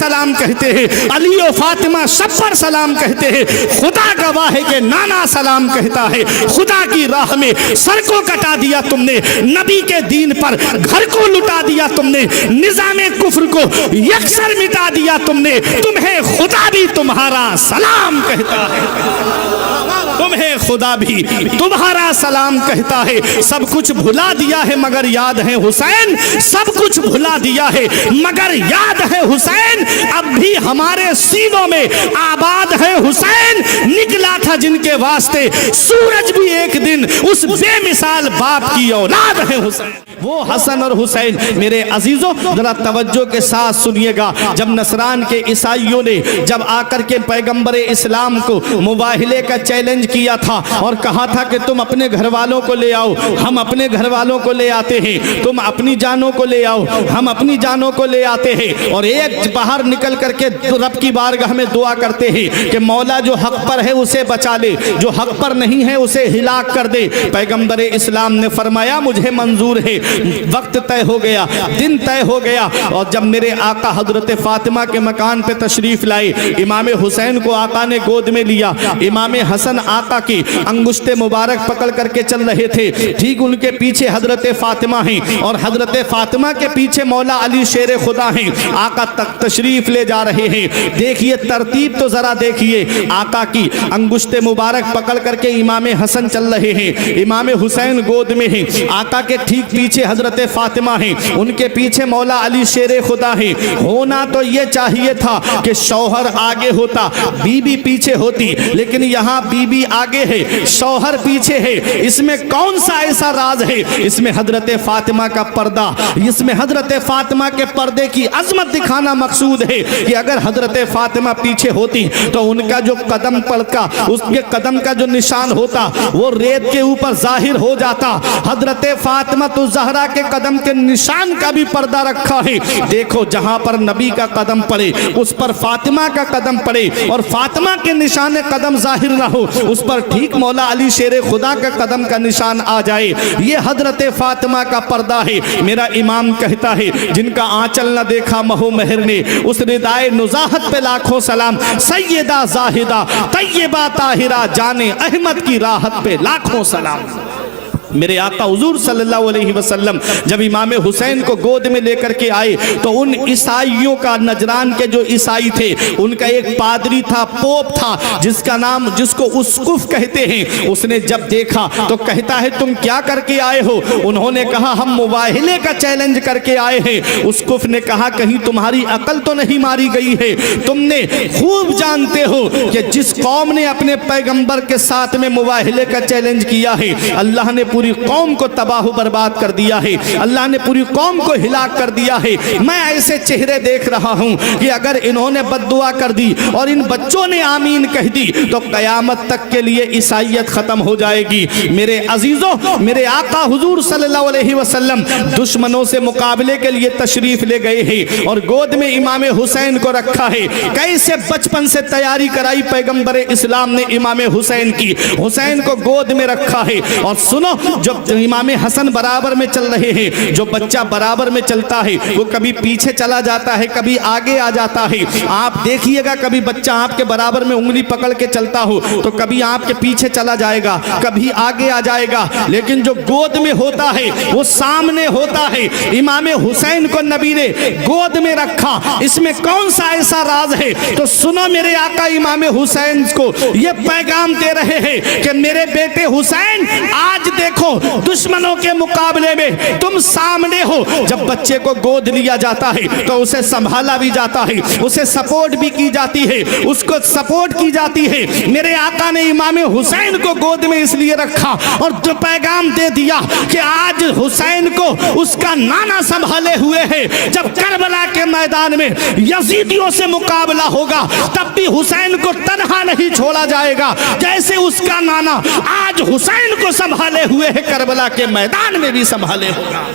सलाम कहते हैं, अली और फातिमा सब पर सलाम कहते हैं। खुदा गवाह है कि नाना सलाम कहता है। खुदा की राह में सर को कटा दिया तुमने, नबी के दीन पर घर को लुटा दिया तुमने, निजामे कुफ्र को यकसर मिटा दिया तुमने। तुम्हें खुदा भी तुम्हारा सलाम कहता है, तुम्हें खुदा भी तुम्हारा सलाम कहता है। सब कुछ भुला दिया है मगर याद है हुसैन, सब कुछ भुला दिया है मगर याद है हुसैन। अब भी हमारे सीनों में आबाद है हुसैन। निकला था जिनके वास्ते सूरज भी एक दिन, उस बेमिसाल बाप की औलाद है हुसैन। वो हसन और हुसैन मेरे अजीजों जरा तवज्जो के साथ सुनिएगा। जब नसरान के ईसाइयों ने जब आकर के पैगंबर इस्लाम को मुबाहिले का चैलेंज किया था और कहा था कि तुम अपने घर वालों को ले आओ, हम अपने घर वालों को ले आते हैं, तुम अपनी जानों को ले आओ, हम अपनी जानों को ले आते हैं, और एक बाहर निकल करके रब की बारगाह में दुआ करते हैं कि मौला जो हक पर है उसे बचा ले, जो हक पर नहीं है उसे हिलाक कर दे। पैगंबर इस्लाम ने फरमाया मुझे मंजूर है। वक्त तय हो गया, दिन तय हो गया, और जब मेरे आका हजरत फातिमा के मकान पे तशरीफ लाए, इमाम हुसैन को आका ने गोद में लिया। इमाम हसन आका की अंगुश्ते मुबारक पकड़ करके चल रहे थे, ठीक उनके पीछे हजरत फातिमा हैं और हजरत फातिमा के पीछे मौला अली शेर खुदा हैं। आका तक तशरीफ ले जा रहे हैं। देखिए तरतीब तो जरा देखिए, आका की अंगुश्ते मुबारक पकड़ करके इमाम हसन चल रहे हैं, इमाम हुसैन गोद में हैं, आका के ठीक पीछे हजरत फातिमा हैं, उनके पीछे मौला अली शेर खुदा हैं। होना तो ये चाहिए था कि शौहर आगे होता, बीबी पीछे होती, लेकिन यहाँ बीबी आगे है, शौहर पीछे है। इसमें कौन सा ऐसा राज है? इसमें हजरत फातिमा का पर्दा, इसमें हजरत फातिमा के पर्दे की अजमत दिखाना मकसूद है कि अगर हजरत फातिमा पीछे होती तो उनका जो कदम पड़का, उसके कदम का जो निशान होता वो रेत के ऊपर जाहिर हो जाता। हजरत फातिमा तो ज़हरा के कदम के निशान का भी पर्दा रखा है। देखो जहां पर नबी का कदम पड़े उस पर फातिमा का कदम पड़े, और फातिमा के निशान कदम जाहिर ना हो उस पर ठीक मौला अली शेर खुदा का कदम का निशान आ जाए। ये हजरत फातिमा का पर्दा है। मेरा इमाम कहता है जिनका आंचल न देखा महो महर ने, उस रिदाए नुज़ाहत पे लाखों सलाम। सैयदा जाहिदा तैयबा ताहिरा जाने अहमद की राहत पे लाखों सलाम। मेरे आका हुजूर सल्लल्लाहु अलैहि वसल्लम जब इमाम हुसैन को गोद में लेकर के आए तो उन ईसाइयों का, नजरान के जो ईसाई थे, उनका एक पादरी था, पोप था, जिसका नाम, जिसको उसकुफ कहते हैं। उसने जब देखा तो कहता है तुम क्या करके आए हो? उन्होंने कहा हम मुबाहिले का चैलेंज करके आए हैं। उसकुफ ने कहा कहीं तुम्हारी अकल तो नहीं मारी गई है? तुमने खूब जानते हो कि जिस कौम ने अपने पैगंबर के साथ में मुबाहिले का चैलेंज किया है, अल्लाह ने पूरी कौम को तबाह बर्बाद कर दिया है, अल्लाह ने पूरी कौम को हिलाक कर दिया है। मैं ऐसे चेहरे देख रहा हूं कि अगर इन्होंने बद्दुआ कर दी और इन बच्चों ने आमीन कह दी तो कयामत तक के लिए ईसाइयत खत्म हो जाएगी। मेरे अजीजों, मेरे आका हुजूर सल्लल्लाहु अलैहि वसल्लम दुश्मनों से मुकाबले के लिए तशरीफ ले गए हैं और गोद में इमाम हुसैन को रखा है। कैसे बचपन से तैयारी कराई पैगंबर इस्लाम ने इमाम हुसैन की, हुसैन को गोद में रखा है। और सुनो, जब इमाम हसन बराबर में चल रहे हैं, जो बच्चा बराबर में चलता है वो कभी पीछे चला जाता है, कभी आगे आ जाता है। आप देखिएगा कभी बच्चा आपके बराबर में उंगली पकड़ के चलता हो तो कभी आपके पीछे चला जाएगा, कभी आगे आ जाएगा, लेकिन जो गोद में होता है वो सामने होता है। इमाम हुसैन को नबी ने गोद में रखा, इसमें कौन सा ऐसा राज है? तो सुनो, मेरे आका इमाम हुसैन को ये पैगाम दे रहे हैं कि मेरे बेटे हुसैन, आज देखो दुश्मनों के मुकाबले में तुम सामने हो। जब बच्चे को गोद लिया जाता है तो उसे संभाला भी जाता है, उसे सपोर्ट भी की जाती है, उसको सपोर्ट की जाती है। मेरे आका ने इमाम हुसैन को गोद में इसलिए रखा और जो पैगाम दे दिया कि आज हुसैन को उसका नाना संभाले हुए है। जब करबला के मैदान में यजीदियों से मुकाबला होगा तब भी हुसैन को तन्हा नहीं छोड़ा जाएगा, जैसे उसका नाना आज हुसैन को संभाले हुए है, करबला के मैदान में भी संभाले होगा।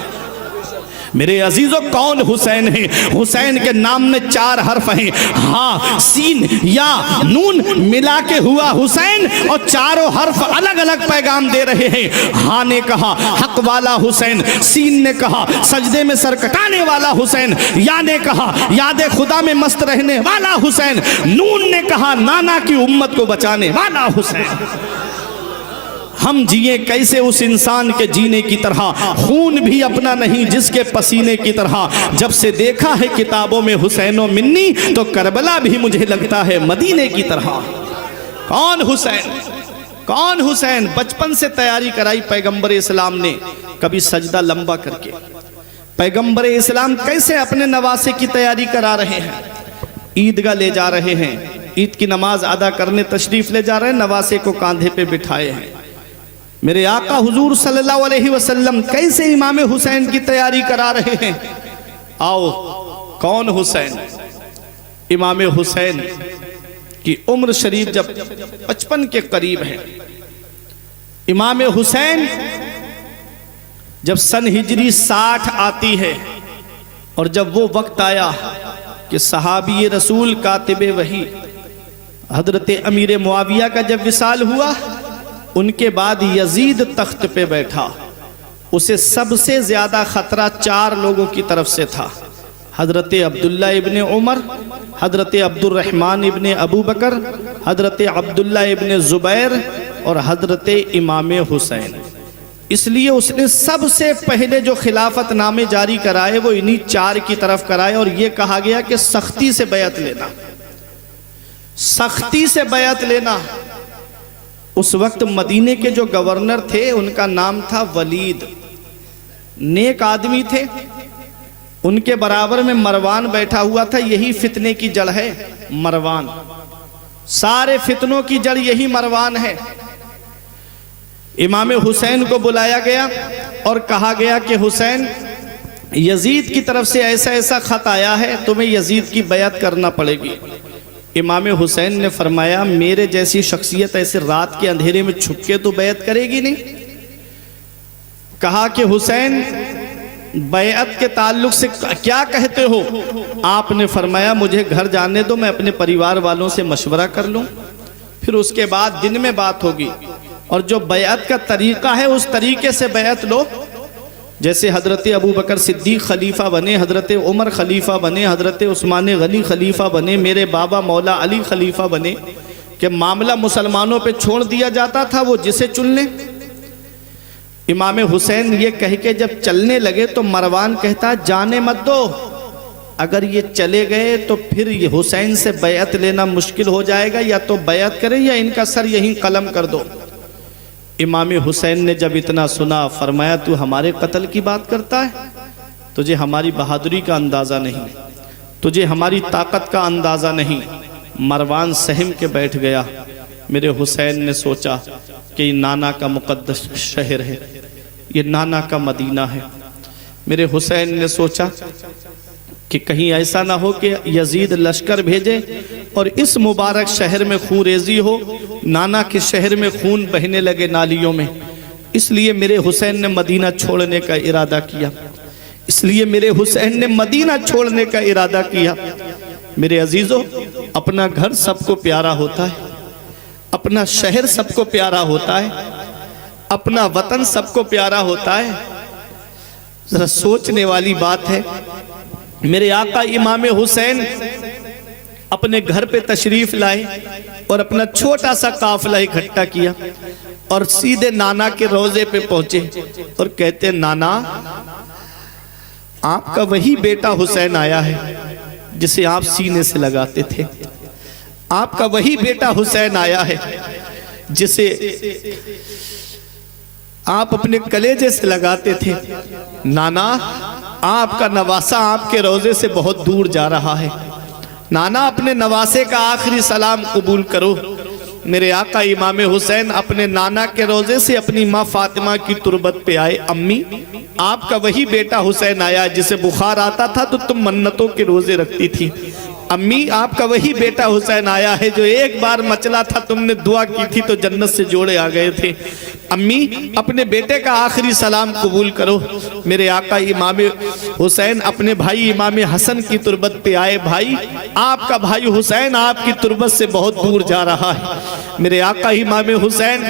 मेरे अजीजों, कौन हुसैन है? हुसैन के नाम में 4 हर्फ हैं, हा, सीन, या, नून मिला के हुआ हुसैन, और चारों हर्फ अलग अलग पैगाम दे रहे हैं। हा ने कहा हक वाला हुसैन, सीन ने कहा सजदे में सर कटाने वाला हुसैन, या ने कहा याद खुदा में मस्त रहने वाला हुसैन, नून ने कहा नाना की उम्मत को बचाने वाला हुसैन। हम जिए कैसे उस इंसान के जीने की तरह, खून भी अपना नहीं जिसके पसीने की तरह। जब से देखा है किताबों में हुसैनो मिन्नी, तो करबला भी मुझे लगता है मदीने की तरह। कौन हुसैन? कौन हुसैन? बचपन से तैयारी कराई पैगंबर इस्लाम ने, कभी सजदा लंबा करके। पैगंबर इस्लाम कैसे अपने नवासे की तैयारी करा रहे हैं? ईदगाह ले जा रहे हैं, ईद की नमाज अदा करने तशरीफ ले जा रहे हैं, नवासे को कांधे पे बिठाए हैं। मेरे आका हुजूर सल्लल्लाहु अलैहि वसल्लम कैसे इमाम हुसैन की तैयारी करा रहे हैं? आओ, कौन हुसैन? इमाम हुसैन की उम्र शरीफ जब 55 के करीब है, इमाम हुसैन जब सन हिजरी 60 आती है, और जब वो वक्त आया कि सहाबी रसूल कातिबे वही हजरत अमीर मुआविया का जब विसाल हुआ, उनके बाद यजीद तख्त पे बैठा, उसे सबसे ज्यादा खतरा 4 लोगों की तरफ से था। हजरत अब्दुल्ला इब्ने उमर, हजरत अब्दुर्रहमान इब्ने अबू बकर, हजरत अब्दुल्ला इब्ने जुबैर और हजरत इमाम हुसैन। इसलिए उसने सबसे पहले जो खिलाफत नामे जारी कराए वो इन्हीं 4 की तरफ कराए, और ये कहा गया कि सख्ती से बैत लेना, सख्ती से बैत लेना। उस वक्त मदीने के जो गवर्नर थे उनका नाम था वलीद, नेक आदमी थे। उनके बराबर में मरवान बैठा हुआ था, यही फितने की जड़ है मरवान, सारे फितनों की जड़ यही मरवान है। इमाम हुसैन को बुलाया गया और कहा गया कि हुसैन, यजीद की तरफ से ऐसा ऐसा खत आया है, तुम्हें यजीद की बैत करना पड़ेगी। इमाम हुसैन ने फरमाया, मेरे जैसी शख्सियत ऐसे रात के अंधेरे में छुप के तो बैत करेगी नहीं। कहा कि हुसैन, बैत के ताल्लुक से क्या कहते हो? आपने फरमाया, मुझे घर जाने दो, मैं अपने परिवार वालों से मशवरा कर लूं, फिर उसके बाद दिन में बात होगी। और जो बैत का तरीका है उस तरीके से बैत लो, जैसे हजरत अबू बकर सिद्दीक खलीफा बने, हजरत उमर खलीफा बने, हजरत उस्मान गनी खलीफा बने, मेरे बाबा मौला अली खलीफा बने, कि मामला मुसलमानों पे छोड़ दिया जाता था, वो जिसे चुन ले। इमाम हुसैन ये कह के जब चलने लगे तो मरवान कहता, जाने मत दो, अगर ये चले गए तो फिर ये हुसैन से बैत लेना मुश्किल हो जाएगा, या तो बैत करें या इनका सर यहीं कलम कर दो। इमाम हुसैन ने जब इतना सुना, फरमाया, तू हमारे कत्ल की बात करता है? तुझे हमारी बहादुरी का अंदाज़ा नहीं, तुझे हमारी ताकत का अंदाज़ा नहीं। मरवान सहम के बैठ गया। मेरे हुसैन ने सोचा कि नाना का मुक़द्दस शहर है, ये नाना का मदीना है। मेरे हुसैन ने सोचा कि कहीं ऐसा ना हो कि यजीद लश्कर भेजे और इस मुबारक शहर में खूरेजी हो, नाना के शहर में खून बहने लगे नालियों में। इसलिए मेरे हुसैन ने मदीना छोड़ने का इरादा किया, इसलिए मेरे हुसैन ने मदीना छोड़ने का इरादा किया। मेरे अजीजों, अपना घर सबको प्यारा होता है, अपना शहर सबको प्यारा होता है, अपना वतन सबको प्यारा होता है। जरा सोचने वाली बात है, मेरे आका इमाम हुसैन अपने घर पे तशरीफ लाए और अपना छोटा सा काफिला इकट्ठा किया और सीधे नाना के रोजे पे पहुंचे और कहते, नाना, आपका वही बेटा हुसैन आया है जिसे आप सीने से लगाते थे, आपका वही बेटा हुसैन आया है जिसे आप अपने कलेजे से लगाते थे। नाना, आपका नवासा आपके रोजे से बहुत दूर जा रहा है, नाना अपने नवासे का आखिरी सलाम कबूल करो। मेरे आका इमाम हुसैन अपने नाना के रोजे से अपनी माँ फातिमा की तुरबत पे आए, अम्मी, आपका वही बेटा हुसैन आया जिसे बुखार आता था तो तुम मन्नतों के रोजे रखती थी। अम्मी, आपका वही बेटा हुसैन आया है जो एक बार मचला था, तुमने दुआ की थी तो जन्नत से जोड़े आ गए थे। अम्मी अपने बेटे का आखिरी सलाम कबूल करो। मेरे आका इमाम हुसैन अपने भाई इमाम हसन की तुरबत पे आए। भाई आपका भाई हुसैन आपकी तुरबत से बहुत दूर जा रहा है। मेरे आका इमाम हुसैन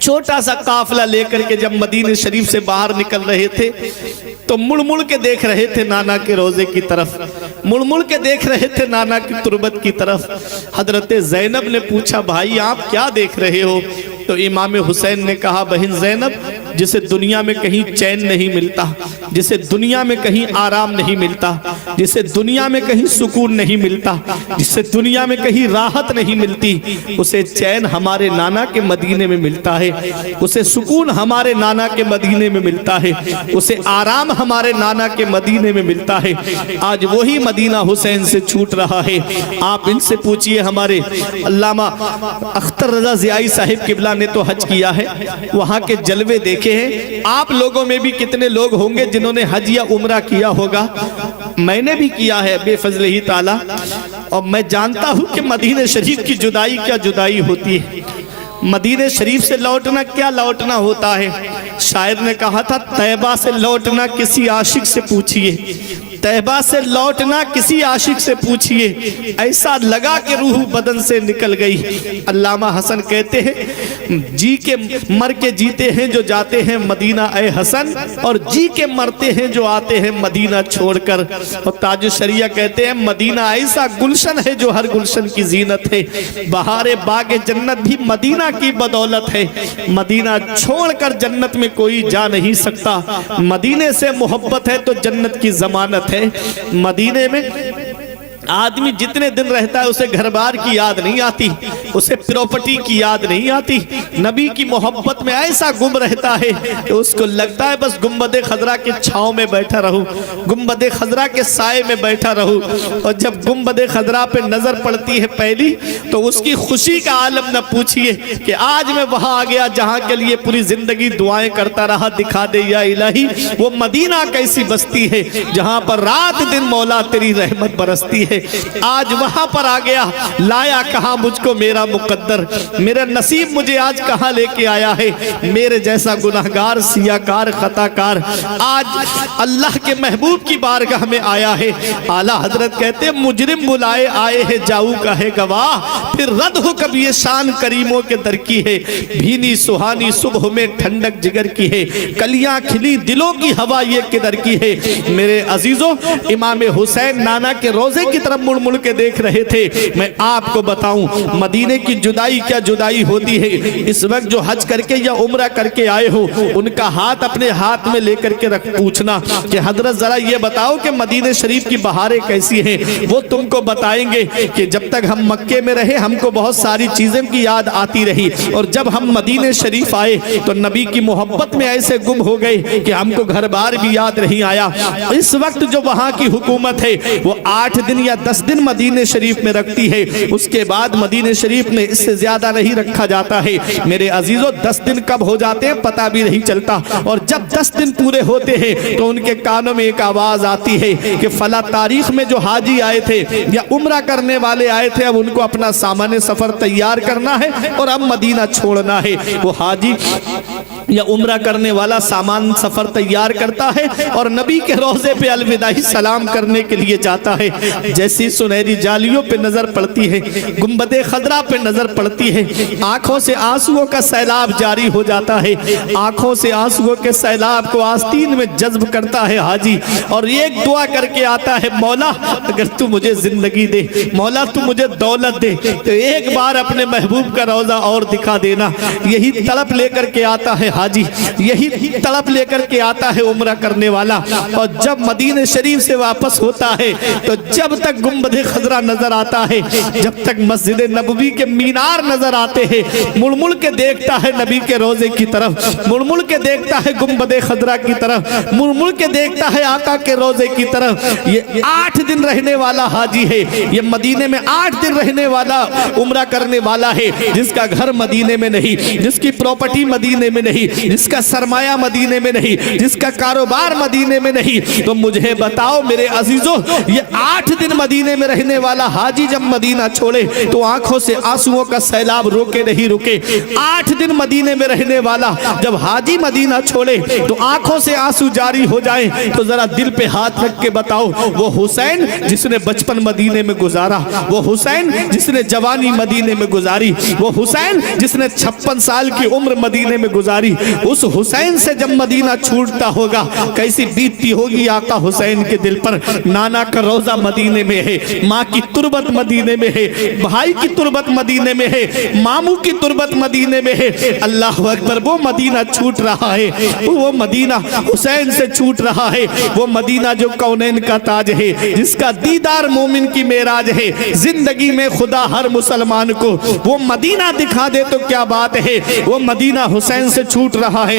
छोटा सा काफिला लेकर के जब मदीने शरीफ से बाहर निकल रहे थे तो मुड़ मुड़ के देख रहे थे नाना के रोजे की तरफ, मुड़ मुड़ के देख रहे थे नाना की तुरबत की तरफ। हजरत ज़ैनब ने पूछा भाई आप क्या देख रहे हो? तो इमाम हुसैन ने कहा बहन ज़ैनब, जिसे दुनिया में कहीं चैन नहीं मिलता, जिसे दुनिया में कहीं आराम नहीं मिलता, जिसे दुनिया में कहीं सुकून नहीं मिलता, जिसे दुनिया में कहीं राहत नहीं मिलती, उसे चैन हमारे नाना के मदीने में मिलता है, उसे सुकून हमारे नाना के मदीने में मिलता है, उसे आराम हमारे नाना के मदीने में मिलता है। आज वही मदीना हुसैन से छूट रहा है। आप इनसे पूछिए, हमारे अल्लामा अख्तर रजा ज़ियाई साहिब किबला ने तो हज किया है, वहाँ के जलवे देखे हैं। आप लोगों में भी कितने लोग होंगे जिन्होंने हज या उम्रा किया होगा? मैंने भी किया है बेफजल ही ताला, और मैं जानता हूँ कि मदीने शरीफ की जुदाई क्या जुदाई होती है, मदीने शरीफ से लौटना क्या लौटना होता है। शायर ने कहा था तैबा से लौटना किसी आशिक से पूछिए, तैबा से लौटना किसी आशिक से पूछिए, ऐसा लगा कि रूह बदन से निकल गई। अल्लामा हसन कहते हैं जी के मर के जीते हैं जो जाते हैं मदीना ए हसन, और जी के मरते हैं जो आते हैं मदीना छोड़कर। और ताज शरिया कहते हैं मदीना ऐसा गुलशन है जो हर गुलशन की जीनत है, बहारे बाग जन्नत भी मदीना की बदौलत है। मदीना छोड़कर जन्नत में कोई जा नहीं सकता, मदीने से मोहब्बत है तो जन्नत की जमानत है। मदीने में आदमी जितने दिन रहता है उसे घर बार की याद नहीं आती, उसे प्रॉपर्टी की याद नहीं आती। नबी की मोहब्बत में ऐसा गुम रहता है तो उसको लगता है बस गुंबद खजरा के छांव में बैठा रहूं, गुंबद खजरा के साए में बैठा रहूं। और जब गुंबद खजरा पे नजर पड़ती है पहली, तो उसकी खुशी का आलम न पूछिए कि आज मैं वहां आ गया जहां के लिए पूरी जिंदगी दुआएं करता रहा, दिखा दे या इलाही वो मदीना कैसी बस्ती है जहां पर रात दिन मौला तेरी रहमत बरसती है। आज वहां पर आ गया, लाया कहां मुझको मेरा मुकद्दर, मेरा नसीब मुझे आज कहां लेके आया है। मेरे जैसा गुनाहगार सियाकार खताकार आज अल्लाह के महबूब की बारगाह में आया है। आला हजरत कहते मुजरिम बुलाए आए हैं जाऊ का है गवाह, फिर रद हो कभी ये शान करीमों के दर की है। भीनी सुहानी सुबह में ठंडक जिगर की है, कलियां खिली दिलों की हवा ये किधर की है। मेरे अजीजों, इमाम हुसैन नाना के रोजे की तरफ मुड़ मुड़ के देख रहे थे। मैं आपको बताऊं मदीने की जुदाई क्या जुदाई होती है। इस वक्त जो हज करके या उम्रा करके आए हो, उनका हाथ अपने हाथ में लेकर के रख पूछना कि हजरत जरा ये बताओ कि मदीने शरीफ की बहारें कैसी हैं। वो तुमको बताएंगे कि जब तक हम मक्के में रहे हमको बहुत सारी चीजें की याद आती रही, और जब हम मदीने शरीफ आए तो नबी की मोहब्बत में ऐसे गुम हो गए कि हमको घर बार भी याद नहीं आया। इस वक्त जो वहां की हुकूमत है वो 8 दिन या 10 दिन मदीने शरीफ में रखती है, उसके बाद मदीने शरीफ में इससे ज्यादा नहीं रखा जाता है। मेरे अजीजों, 10 दिन कब हो जाते हैं पता भी नहीं चलता, और जब 10 दिन पूरे होते हैं तो उनके कानों में एक आवाज आती है कि फला तारीख में जो हाजी आए थे या उम्रा करने वाले आए थे, अब उनको अपना सामान्य सफर तैयार करना है और अब मदीना छोड़ना है। वो हाजी या उम्रा करने वाला सामान सफर तैयार करता है और नबी के रोजे पे अलविदाई सलाम करने के लिए जाता है। जैसी सुनहरी जालियों पे नजर पड़ती है, गुंबदे खदरा पे नजर पड़ती है, आंखों से आंसुओं का सैलाब जारी हो जाता है। आंखों से आंसुओं के सैलाब को आस्तीन में जज्ब करता है हाजी, और एक दुआ करके आता है, मौला अगर तू मुझे जिंदगी दे, मौला तू मुझे दौलत दे, तो एक बार अपने महबूब का रोजा और दिखा देना। यही तड़प लेकर के आता है हाजी, यही तड़प लेकर के आता है उम्रा करने वाला। और जब मदीने शरीफ से वापस होता है तो जब तक गुंबद खजरा नजर आता है, जब तक मस्जिद नबवी के मीनार नजर आते हैं, मुड़ मुड़ के देखता है नबी के रोजे की तरफ, मुड़ मुड़ के देखता है गुंबद खजरा की तरफ, मुड़ मुड़ के देखता है आका के रोजे की तरफ। ये 8 दिन रहने वाला हाजी है, ये मदीने में 8 दिन रहने वाला उम्रा करने वाला है, जिसका घर मदीने में नहीं, जिसकी प्रॉपर्टी मदीने में नहीं, नहीं, जिसका सरमाया मदीने में नहीं, जिसका कारोबार मदीने में नहीं, तो मुझे बताओ मेरे अजीजों, ये 8 दिन मदीने में रहने वाला हाजी जब मदीना छोड़े तो आंखों से आंसुओं का सैलाब रोके नहीं रुके। 8 दिन मदीने में रहने वाला जब हाजी मदीना छोड़े तो आंखों से आंसू जारी हो जाए, तो जरा दिल पे हाथ रख के बताओ, वो हुसैन जिसने बचपन मदीने में गुजारा, वो हुसैन जिसने जवानी मदीने में गुजारी, वो हुसैन जिसने 56 साल की उम्र मदीने में गुजारी, उस हुसैन से जब मदीना छूटता होगा कैसी बीतती होगी आका हुसैन के दिल पर। नाना का रोजा मदीने में है, माँ की तुरबत मदीने में है, भाई की तुरबत मदीने में है, मामू की तुरबत मदीने में है। अल्लाह अकबर, वो मदीना छूट रहा है, वो मदीना हुसैन से छूट रहा है, वो मदीना जो कौनैन का ताज है, जिसका दीदार मोमिन की मेराज है। जिंदगी में खुदा हर मुसलमान को वो मदीना दिखा दे तो क्या बात है, वो मदीना हुसैन से छूट रहा है।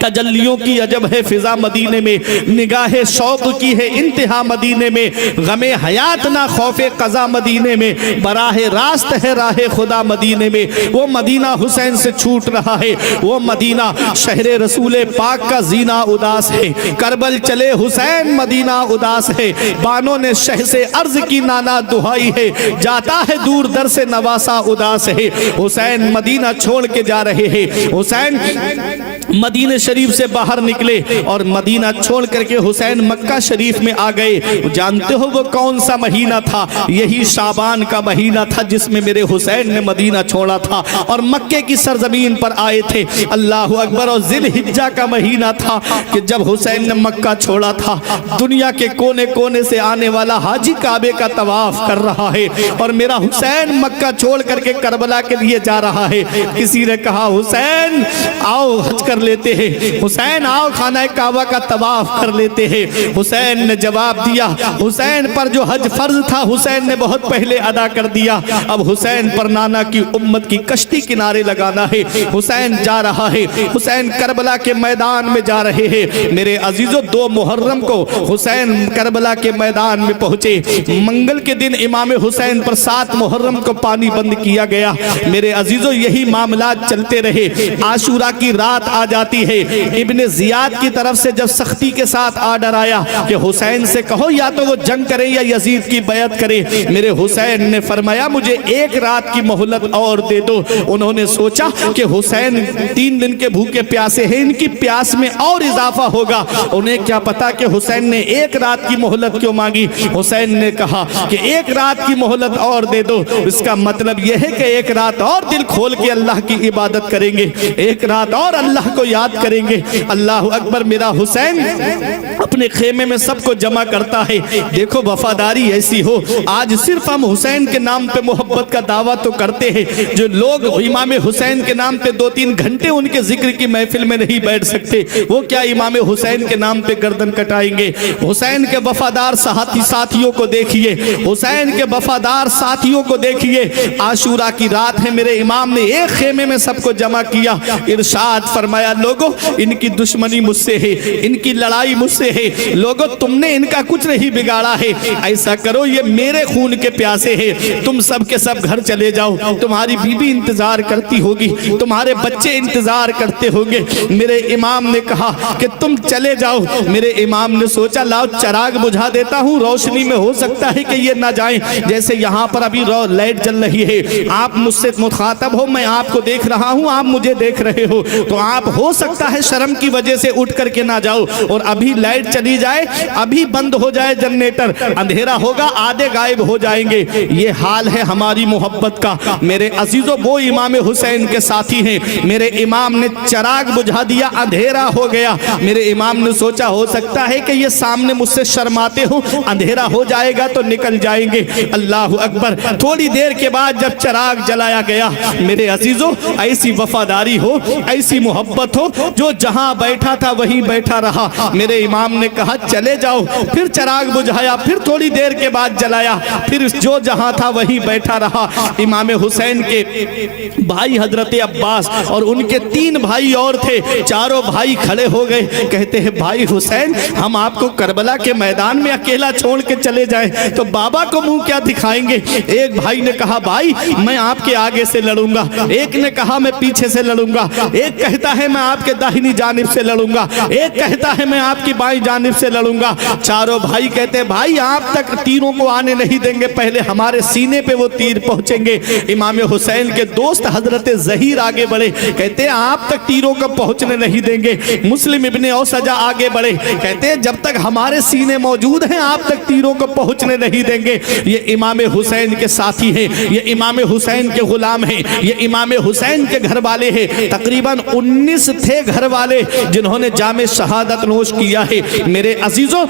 तजल्लियों की अजब है फिजा मदीने में, निगाहे शौक की है इंतहा मदीने में, गमे हयात ना खौफे कज़ा मदीने में, बराहे रास्त है राहे खुदा मदीने में। वो मदीना हुसैन से छूट रहा है, वो मदीना शहरे रसूले पाक का जीना उदास है। करबल चले हुसैन मदीना उदास है, बानों ने शह से अर्ज की नाना दुहाई है, जाता है दूर दर से नवासा उदास है। हुसैन मदीना छोड़ के जा रहे हैं, हुसैन मदीने शरीफ से बाहर निकले और मदीना छोड़ करके हुसैन मक्का शरीफ में आ गए। जानते हो वो कौन सा महीना था? यही शाबान का महीना था जिसमें मेरे हुसैन ने मदीना छोड़ा था और मक्के की सरजमीन पर आए थे। अल्लाह अकबर। और जिलहिज्जा का महीना था कि जब हुसैन ने मक्का छोड़ा था, दुनिया के कोने कोने से आने वाला हाजी काबे का तवाफ कर रहा है और मेरा हुसैन मक्का छोड़ करके करबला के लिए जा रहा है। किसी ने कहा हुसैन आओ हज कर लेते हैं, हुसैन आओ खाना काबा का तवाफ कर लेते हैं। हुसैन ने जवाब दिया, हुसैन पर जो हज फर्ज था हुसैन ने बहुत पहले अदा कर दिया, अब हुसैन पर नाना की उम्मत की कश्ती किनारे लगाना है। हुसैन जा रहा है, हुसैन करबला के मैदान में जा रहे हैं। मेरे अजीजों 2 मुहर्रम को हुसैन करबला के मैदान में पहुंचे। मंगल के दिन इमाम हुसैन पर 7 मुहर्रम को पानी बंद किया गया। मेरे अजीजों यही मामलात चलते रहे। आशूरा की रात आ जाती है। इब्ने जियाद की तरफ से जब सख्ती के साथ आर्डर आया कि हुसैन से कहो या तो वो जंग करे या यजीद की बैत करे, मेरे हुसैन ने फरमाया मुझे 1 रात की मोहलत और दे दो। उन्होंने सोचा कि हुसैन 3 दिन के भूखे प्यासे हैं, इनकी प्यास में और इजाफा होगा। उन्हें क्या पता कि हुसैन ने 1 रात की मोहलत क्यों मांगी। हुसैन ने कहा कि 1 रात की मोहलत और दे दो। इसका मतलब यह है कि 1 रात और दिल खोल के अल्लाह की इबादत करेंगे, 1 रात और अल्लाह को याद करेंगे। अल्लाह अकबर। मेरा हुसैन अपने खेमे में सबको जमा करता है। देखो वफादारी ऐसी हो। आज सिर्फ हम हुसैन के नाम पे मोहब्बत का दावा तो करते हैं, जो लोग इमाम हुसैन के नाम पे 2-3 घंटे उनके जिक्र की महफिल में नहीं बैठ सकते, वो क्या इमाम हुसैन के नाम पे गर्दन कटाएंगे। हुसैन के वफादार साथियों को देखिए, हुसैन के वफादार साथियों को देखिए। आशूरा की रात है, मेरे इमाम ने एक खेमे में सबको जमा किया। इरशाद फरमाया लोगो इनकी दुश्मनी मुझसे है, इनकी लड़ाई मुझसे है, लोगो तुमने इनका कुछ नहीं बिगाड़ा है। ऐसा करो ये मेरे खून के प्यासे हैं, तुम सब के सब घर चले जाओ। तुम्हारी बीबी इंतजार करती होगी, तुम्हारे बच्चे इंतजार करते होंगे। मेरे इमाम ने कहा कि तुम चले जाओ। मेरे इमाम ने सोचा लाओ चिराग बुझा देता हूँ, रोशनी में हो सकता है कि ये ना जाएं। जैसे यहाँ पर अभी लाइट जल रही है, आप मुझसे मुखातब हो, मैं आपको देख रहा हूँ, आप मुझे देख रहे हो, तो आप हो सकता है शर्म की वजह से उठ करके ना जाओ और अभी लाइट चली जाए, अभी बंद हो जाए जनरेटर, अंधेरा होगा, आधे गायब हो जाएंगे। ये हाल है हमारी मोहब्बत का। मेरे अजीजों वो इमाम हुसैन के साथी हैं। मेरे इमाम ने चिराग बुझा दिया, अंधेरा हो गया। मेरे इमाम ने सोचा हो सकता है कि ये सामने मुझसे शर्माते हो, अंधेरा हो जाएगा तो निकल जाएंगे। अल्लाह अकबर। थोड़ी देर के बाद जब चिराग जलाया गया, मेरे अजीजों ऐसी वफादारी हो, ऐसी मोहब्बत हो, जो जहां बैठा था वहीं बैठा रहा। मेरे इमाम इमाम ने कहा चले जाओ। फिर चिराग बुझाया, फिर थोड़ी देर के बाद जलाया, फिर जो जहां था वहीं बैठा रहा। इमाम हुसैन के भाई हजरत अब्बास और उनके 3 भाई और थे, चारों भाई खड़े हो गए। कहते हैं भाई हुसैन, हम आपको करबला के मैदान में अकेला छोड़ के चले जाएं तो बाबा को मुंह क्या दिखाएंगे। एक भाई ने कहा भाई मैं आपके आगे से लड़ूंगा, एक ने कहा मैं पीछे से लड़ूंगा, एक कहता है मैं आपके दाहिनी जानिब से लड़ूंगा, एक कहता है मैं आपकी बाईं जानिब से लड़ूंगा। चारों भाई कहते हैं भाई आप तक तीरों को आने नहीं देंगे, पहले हमारे सीने पे वो तीर पहुंचेंगे। इमाम हुसैन के दोस्त हजरत ज़हीर आगे बढ़े, कहते हैं आप तक तीरों को पहुंचने नहीं देंगे। मुस्लिम इब्ने औसजा आगे बढ़े, कहते हैं जब तक हमारे सीने मौजूद हैं आप तक तीरों को पहुंचने नहीं देंगे। ये इमाम हुसैन के साथी हैं, ये इमाम हुसैन के गुलाम हैं, ये इमाम हुसैन के घर वाले हैं। तकरीबन 19 थे घर वाले जिन्होंने जामे शहादत नोश किया है। मेरे अजीजों,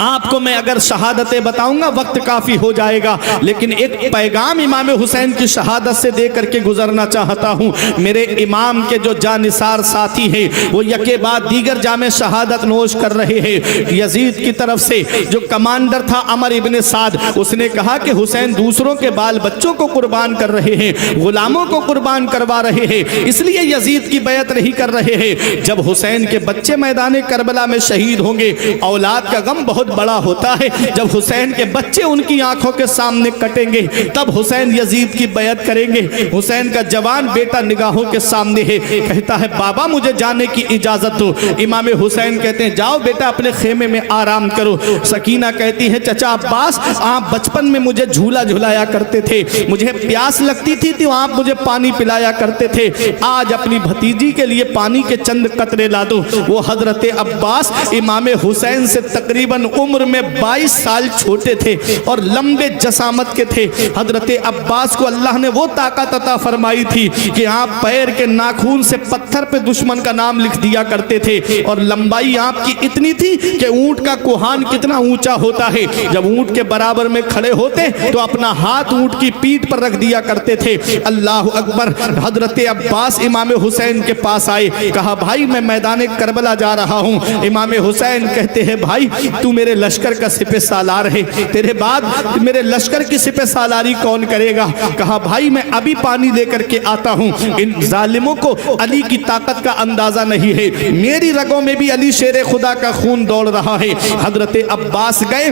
आपको मैं अगर शहादतें बताऊंगा वक्त काफी हो जाएगा, लेकिन एक पैगाम इमाम हुसैन की शहादत से दे करके गुजरना चाहता हूं। मेरे इमाम के जो जानिसार साथी हैं वो यके बाद दीगर जामे शहादत नोश कर रहे हैं। यजीद की तरफ से जो कमांडर था अमर इब्ने साद, उसने कहा कि हुसैन दूसरों के बाल बच्चों को कुर्बान कर रहे हैं, गुलामों को कुर्बान करवा रहे हैं, इसलिए यजीद की बैत नहीं कर रहे हैं। जब हुसैन के बच्चे मैदान करबला में शहीद होंगे, औलाद का गम बहुत बड़ा होता है। जब हुसैन के बच्चे उनकी आंखों के सामने कटेंगे तब हुसैन यजीद की बैत करेंगे। हुसैन का जवान बेटा निगाहों के सामने है, कहता है बाबा मुझे जाने की इजाजत दो। इमाम हुसैन कहते हैं जाओ बेटा अपने खेमे में आराम करो। सकीना कहती है चचा अब्बास आप बचपन में मुझे झूला झुलाया करते थे, मुझे प्यास लगती थी तो आप मुझे पानी पिलाया करते थे, आज अपनी भतीजी के लिए पानी के चंद कतरे ला दो। वो हजरत अब्बास इमाम हुसैन से तकरीबन उम्र में 22 साल छोटे थे और लंबे जसामत के थे। हजरत अब्बास को अल्लाह ने वो ताकत अता फरमाई थी कि आप पैर के नाखून से पत्थर पे दुश्मन का नाम लिख दिया करते थे, और लंबाई आपकी इतनी थी कि ऊंट का कोहान कितना ऊंचा होता है, जब ऊंट के बराबर में खड़े होते तो अपना हाथ ऊंट की पीठ पर रख दिया करते थे। अल्लाह अकबर। हजरत अब्बास इमाम हुसैन के पास आए, कहा भाई मैं मैदान करबला जा रहा हूँ। इमाम हुसैन कहते हैं भाई तू मेरे लश्कर का सिपह सालार है, तेरे बाद मेरे लश्कर की सिपह सालारी कौन करेगा। कहा भाई मैं अभी पानी लेकर के आता हूँ। इन जालिमों को अली की ताकत का अंदाजा नहीं है, मेरी रगों में भी अली शेर खुदा का खून दौड़ रहा है। हजरत अब्बास गए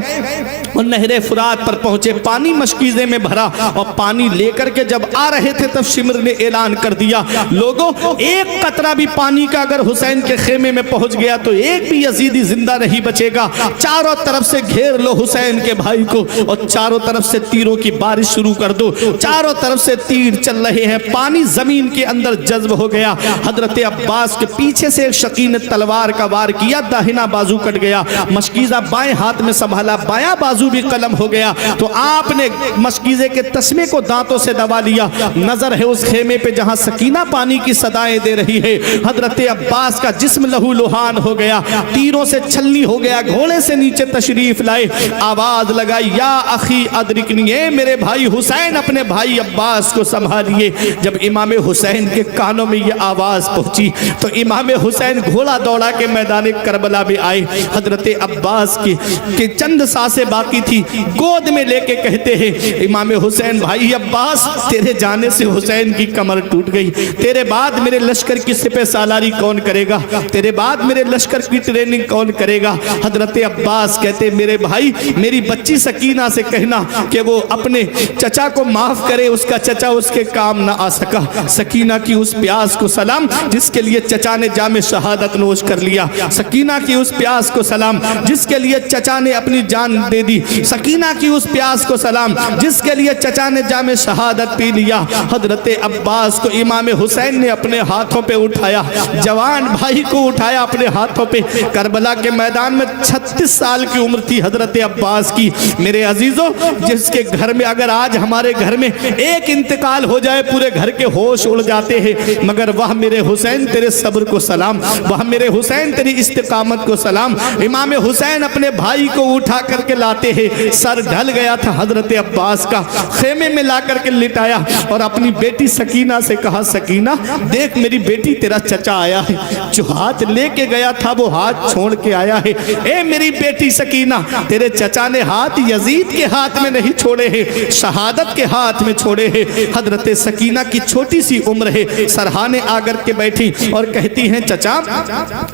और नहरे फुरात पर पहुंचे, पानी मशकीज़े में भरा और पानी लेकर के जब आ रहे थे तब शिमर ने ऐलान कर दिया लोगों एक कतरा भी पानी का अगर हुसैन के खेमे में पहुंच गया तो एक भी यजीदी जिंदा नहीं बचेगा। चारों तरफ से घेर लो हुसैन के भाई को और चारों तरफ से तीरों की बारिश शुरू कर दो। चारों तरफ से तीर चल रहे हैं, पानी जमीन के अंदर जज्ब हो गया। हजरत अब्बास के पीछे से एक शकी ने तलवार का वार किया, दाहिना बाजू कट गया, मशकीज़ा बाएं हाथ में संभाला, बायां बाजू भी कलम हो गया। तो आपने मशकीज़े के तस्मे को दांतों से दबा लिया। नजर है उस खेमे पे जहां सकीना पानी की सदाएं दे रही है। हजरत अब्बास का जिस्म लहू लुहान हो गया, तीरों से छलनी हो गया, घोड़े से नीचे तशरीफ लाए, आवाज लगाई या अखी अदरिकनी, मेरे भाई हुसैन अपने भाई अब्बास को संभालिए। जब इमाम हुसैन के कानों में ये आवाज पहुंची तो इमाम हुसैन घोड़ा दौड़ा के मैदान करबला में आए। हजरत अब्बास की चंद सांसें बाकी थी, गोद में लेके कहते हैं इमाम हुसैन भाई अब्बास तेरे जाने से हुसैन की कमर टूट गई, तेरे बाद मेरे लश्कर की सिपह सालारी कौन करेगा, तेरे बाद मेरे लश्कर की ट्रेनिंग कौन करेगा। हजरत अब्बास कहते मेरे भाई मेरी बच्ची सकीना से कहना कि वो अपने चचा को माफ करे, उसका चचा उसके काम ना आ सका। सकीना की उस प्यास को सलाम जिसके लिए चचा ने जामे शहादत नोश कर लिया, सकीना की उस प्यास को सलाम जिसके लिए चचा ने अपनी जान दे दी, सकीना की उस प्यास को सलाम जिसके लिए चचा ने जामे शहादत पी लिया। हजरत अब्बास को इमाम हुसैन ने अपने हाथों पे उठाया, जवान भाई को उठाया अपने हाथों पे। करबला के मैदान में 36 साल की उम्र थी हजरत अब्बास की। मेरे अजीजों, जिसके घर में अगर आज हमारे घर में एक इंतकाल हो जाए पूरे घर के होश उड़ जाते हैं, मगर वह मेरे हुसैन तेरे सब्र को सलाम, वह मेरे हुसैन तेरी इस्तिकामत को सलाम। इमाम हुसैन अपने भाई को उठा करके लाते हैं, सर ढल गया था हजरत अब्बास का, खेमे में ला करके लिटाया और अपनी बेटी सकीना से कहा सकीना देख मेरी बेटी तेरा चचा आया है, जो हाथ लेके गया था वो हाथ हाथ छोड़ के आया है। ए मेरी बेटी सकीना, तेरे चचा ने हाथ यजीद के हाथ में नहीं छोड़े हैं, शहादत के हाथ में छोड़े हैं। हजरत सकीना की छोटी सी उम्र है, सरहाने आकर के बैठी और कहती हैं चचा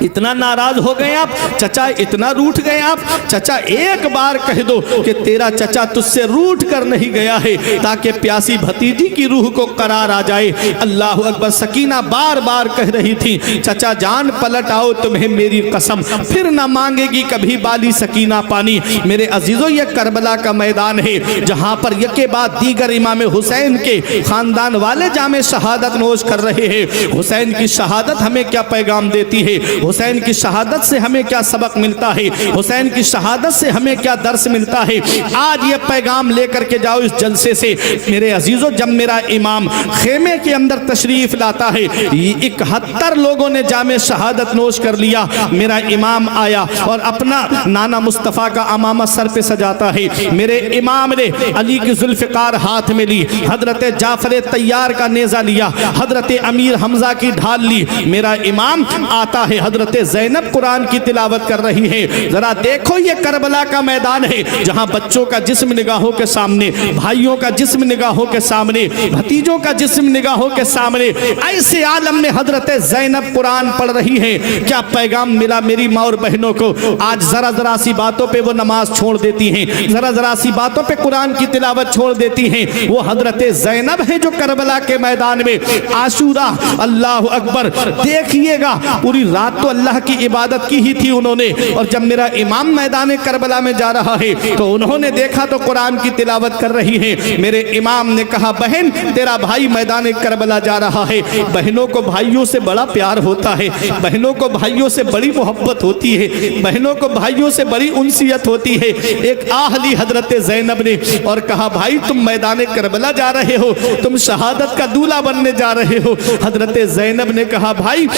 इतना नाराज हो गए आप, चचा इतना रूठ गए आप, चचा एक बार कह दो कि तेरा चचा तुझसे रूठ कर नहीं गया है, ताकि प्यासी भतीजी की रूह को करार आ जाए। अल्लाह अकबर। सकीना बार बार कह रही थी चचा जान पलट आओ, तुम्हें मेरी कसम फिर ना मांगेगी कभी बाली सकीना पानी। मेरे अजीजों, ये करबला का मैदान है जहां पर यके बाद दीगर इमाम हुसैन के खानदान वाले जामे शहादत नोश कर रहे हैं। हुसैन की शहादत हमें क्या पैगाम देती है, हुसैन की शहादत से हमें क्या सबक मिलता है, हुसैन की शहादत से हमें क्या दर्स मिलता है। आज ये पैगाम लेकर के जाओ इस जलसे से। मेरे अजीजों, जब मेरा इमाम खेमे के अंदर तशरीफ लाता है, 71 लोगों ने जामे शहादत नोश कर लिया। मेरा इमाम आया और अपना नाना मुस्तफ़ा का अमामा सर पे सजाता है। मेरे इमाम ने अली की जुल्फ़िकार हाथ में ली, हजरत जाफर तैयार का नेजा लिया, हजरत अमीर हमजा की ढाल ली। मेरा इमाम आता है, हजरत ज़ैनब कुरान की तिलावत कर रही है। जरा देखो ये करबला का मैदान है जहां बच्चों का जिस्म निगाहों के सामने, भाइयों का जिस्म निगाहों के सामने, भतीजों का जिस्म निगाहों के सामने, ऐसे आलम में हजरत ज़ैनब कुरान पढ़ रही है। क्या पैगाम मिला मेरी माँ और बहनों को। आज जरा जरा सी बातों पे वो नमाज छोड़ देती हैं, जरा जरा सी बातों पे कुरान की तिलावत छोड़ देती हैं। वो हजरत ज़ैनब है जो करबला के मैदान में आशूरा, अल्लाह अकबर, देखिएगा पूरी रात तो अल्लाह की इबादत की ही थी उन्होंने। और जब मेरा इमाम मैदान करबला में जा रहा है तो उन्होंने देखा तो कुरान की तिलावत कर रही है। मेरे इमाम ने कहा बहन तेरा भाई मैदान करबला जा रहा है। बहनों को भाइयों से बड़ा प्यार होता है, बहनों को भाइयों से बड़ी मोहब्बत होती है, बहनों को भाइयों से बड़ी उनसियत होती है। एक आह ली हजरत ज़ैनब ने और कहा भाई तुम मैदान करबला जा रहे हो, तुम शहादत का दूल्हा बनने जा रहे हो। हजरत ज़ैनब ने कहा भाई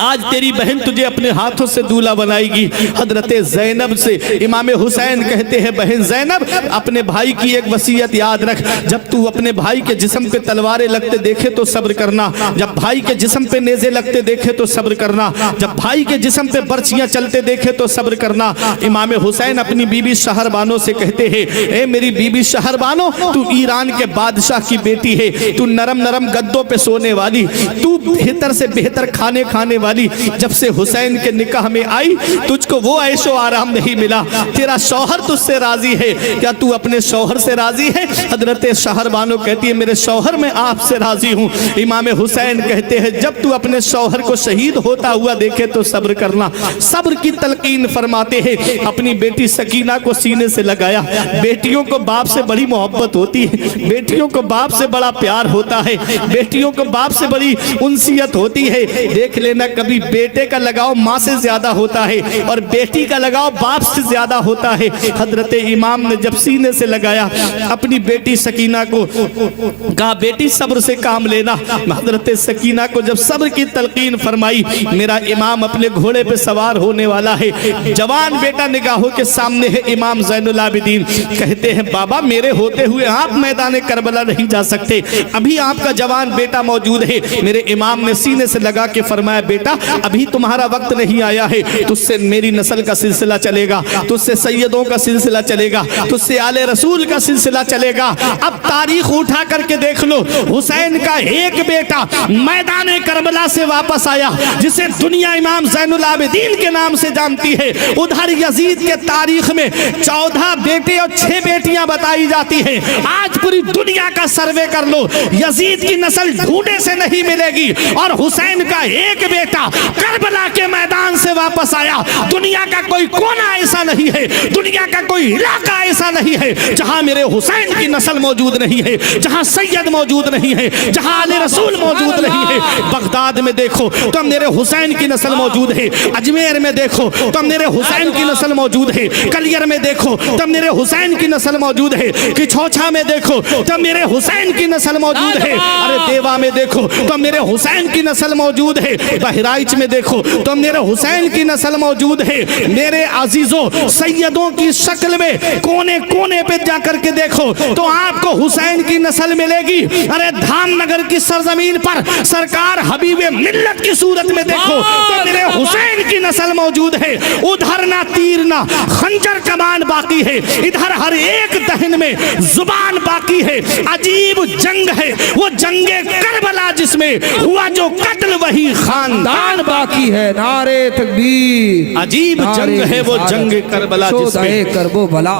आज तेरी बहन तुझे अपने हाथों से दूल्हा बनाएगी। हजरत ज़ैनब से इमाम हुसैन कहते हैं बहन ज़ैनब अपने भाई की एक वसीयत याद रख, जब तू अपने भाई के जिस्म पे तलवारें लगते देखे तो सब्र करना, जब भाई के जिस्म पे नेज़े लगते देखे तो सब्र करना, जब भाई के जिस्म पे बर्छियां चलते देखे तो सब्र करना। इमाम हुसैन अपनी बीबी शहरबानो से कहते हैं ए मेरी बीबी शहरबानो, तू ईरान के बादशाह की बेटी है, तू नरम नरम गद्दों पे सोने वाली, तू बेहतर से बेहतर खाने खाने वाली। जब से हुसैन के निकाह में आई तुझको वो ऐशो आराम नहीं मिला, तेरा शौहर तुझसे राजी है, क्या तू अपने शौहर से राजी है। हजरत शहरबानो कहती है मेरे शौहर मैं आपसे राजी हूँ। इमाम हुसैन कहते हैं जब तू अपने शौहर को शहीद होता हुआ देखे तो सब्र करना। सब्र की तलकीन फरमाते हैं, अपनी बेटी सकीना को सीने से लगाया। बेटियों को बाप से बड़ी मोहब्बत होती है, बेटियों को बाप से बड़ा प्यार होता है, बेटियों को बाप से बड़ी उनसियत होती है। देख लेना कभी बेटे का लगाव माँ से ज्यादा होता है और बेटी का लगाव बाप से ज्यादा होता है। हजरत इमाम ने जब सीने से लगाया अपनी बेटी सकीना को कहा बेटी सब्र से काम लेना। हजरत सकीना को जब सब्र की तलकीन फरमाई, मेरा इमाम अपने घोड़े पे सवार होने वाला है, जवान बेटा निगाहों के सामने है। इमाम ज़ैनुल आबिदीन कहते हैं बाबा मेरे होते हुए आप मैदान करबला नहीं जा सकते, अभी आपका जवान बेटा मौजूद है। मेरे इमाम ने सीने से लगा के फरमाया बेटा अभी तुम्हारा वक्त नहीं आया है, तुझसे मेरी नस्ल का सिलसिला चलेगा, तुझसे सैयदों का सिलसिला चलेगा, तुझसे आले रसूल का सिलसिला चलेगा। अब तारीख उठा करके देख लो, हुसैन का एक बेटा मैदान करबला से वापस आया जिसे दुनिया इमाम ज़ैनुल आबिदीन के नाम से जानती है। उधर यजीद के तारीख में 14 बेटे और 6 बेटियां बताई जाती हैं। आज पूरी दुनिया का सर्वे कर लो, यजीद की नस्ल ढूंढने से नहीं मिलेगी और हुसैन का एक बेटा करबला के मैदान से वापस आया। दुनिया का कोई कोना ऐसा नहीं है, दुनिया का कोई इलाका ऐसा नहीं है जहां मेरे हुसैन की नस्ल मौजूद नहीं है, जहां सैयद मौजूद नहीं है, जहां आले रसूल मौजूद नहीं है। बगदाद में देखो तो मेरे हुसैन की नस्ल मौजूद है, अजमेर में देखो तो मेरे हुसैन की नस्ल मौजूद है, कलियर में देखो तो मेरे हुसैन की नस्ल मौजूद है, किछोछा में देखो तो मेरे हुसैन की नस्ल मौजूद है, अरे देवा में देखो तो मेरे हुसैन की नस्ल मौजूद है, बहराइच में देखो तो मेरे हुसैन की नस्ल मौजूद है। मेरे अजीजों सैयदों की शक्ल में कोने कोने पे जाकर के देखो तो आपको आपको हुसैन की नस्ल मिलेगी। अरे धामनगर की सरजमीन पर सरकार हबीबे मिल्लत की सूरत में देखो तो मेरे हुसैन की नस्ल मौजूद है। उधर ना तीर ना खंजर कमान बाकी है, इधर हर एक दहन में जुबान बाकी है। अजीब जंग है वो जंगे करबला जिसमें हुआ जो कत्ल वही खानदान बाकी है। नारे तकबीर। अजीब जंग है वो जंग करबला जिसमें करबो भला।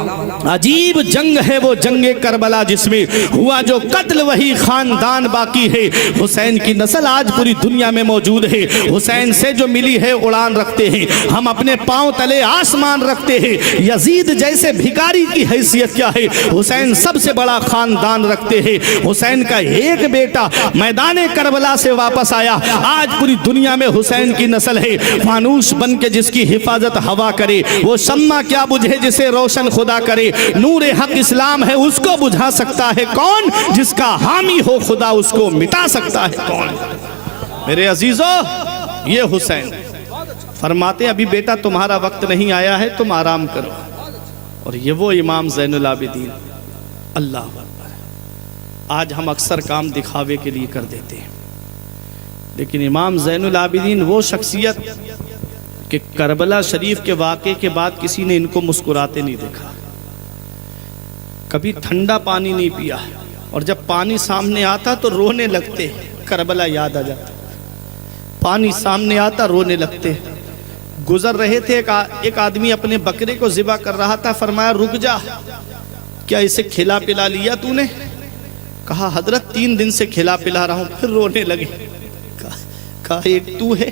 अजीब जंग है वो जंग करबला जिसमें हुआ जो कत्ल वही खानदान बाकी है। हुसैन की नस्ल आज पूरी दुनिया में मौजूद है। हुसैन से जो मिली है उड़ान रखते हैं, हम अपने पांव तले आसमान रखते हैं। यजीद जैसे भिखारी की हैसियत क्या है, हुसैन सबसे बड़ा खानदान रखते हैं। हुसैन का एक बेटा मैदान करबला से वापस आया। आज पूरी दुनिया में हुसैन की नस्ल है। फानूस बन के जिसकी हिफाजत हवा करे, वो शम्मा क्या बुझे जिसे रोशन खुदा करे। नूरे हक इस्लाम है उसको बुझा सकता है कौन, जिसका हामी हो खुदा उसको मिटा सकता है कौन। मेरे अजीजों, ये हुसैन फरमाते अभी बेटा तुम्हारा वक्त नहीं आया है, तुम आराम करो। और ये वो इमाम ज़ैनुल आबिदीन, अल्लाह अकबर। आज हम अक्सर काम दिखावे के लिए कर देते हैं, लेकिन इमाम ज़ैनुल आबिदीन वो शख्सियत कि करबला शरीफ के वाक़े के बाद किसी ने इनको मुस्कुराते नहीं देखा, कभी ठंडा पानी नहीं पिया, और जब पानी सामने आता तो रोने लगते। करबला याद आ जाता, पानी सामने आता रोने लगते। गुजर रहे थे, एक आदमी अपने बकरे को ज़िबा कर रहा था, फरमाया रुक जा, क्या इसे खिला पिला लिया तूने? कहा हजरत 3 दिन से खिला पिला रहा हूँ। फिर रोने लगे। कहा एक तू है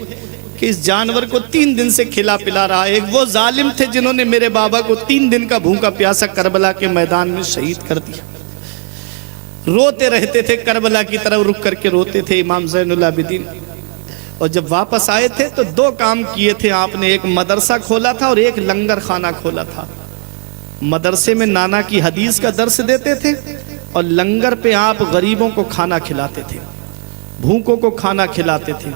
कि इस जानवर को 3 दिन से खिला पिला रहा है। एक वो जालिम थे जिन्होंने मेरे बाबा को 3 दिन का भूखा प्यासा करबला के मैदान में शहीद कर दिया। रोते रहते थे, करबला की तरफ रुक करके रोते थे इमाम ज़ैनुल आबिदीन। और जब वापस आए थे तो 2 काम किए थे आपने, एक मदरसा खोला था और एक लंगर खाना खोला था। मदरसे में नाना की हदीस का दर्स देते थे और लंगर पे आप गरीबों को खाना खिलाते थे, भूखों को खाना खिलाते थे।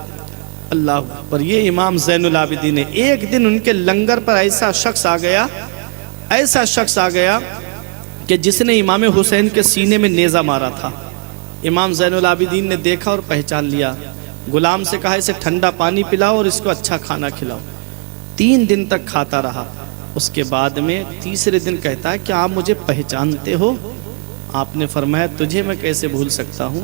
अल्लाह पर ये इमाम ज़ैनुल आबिदीन ने एक दिन उनके लंगर पर ऐसा शख्स आ गया कि जिसने इमाम हुसैन के सीने में नेज़ा मारा था। इमाम ज़ैनुल आबिदीन ने देखा और पहचान लिया। गुलाम से कहा इसे ठंडा पानी पिलाओ और इसको अच्छा खाना खिलाओ। 3 दिन तक खाता रहा। उसके बाद में तीसरे दिन कहता है कि आप मुझे पहचानते हो? आपने फरमाया तुझे मैं कैसे भूल सकता हूँ,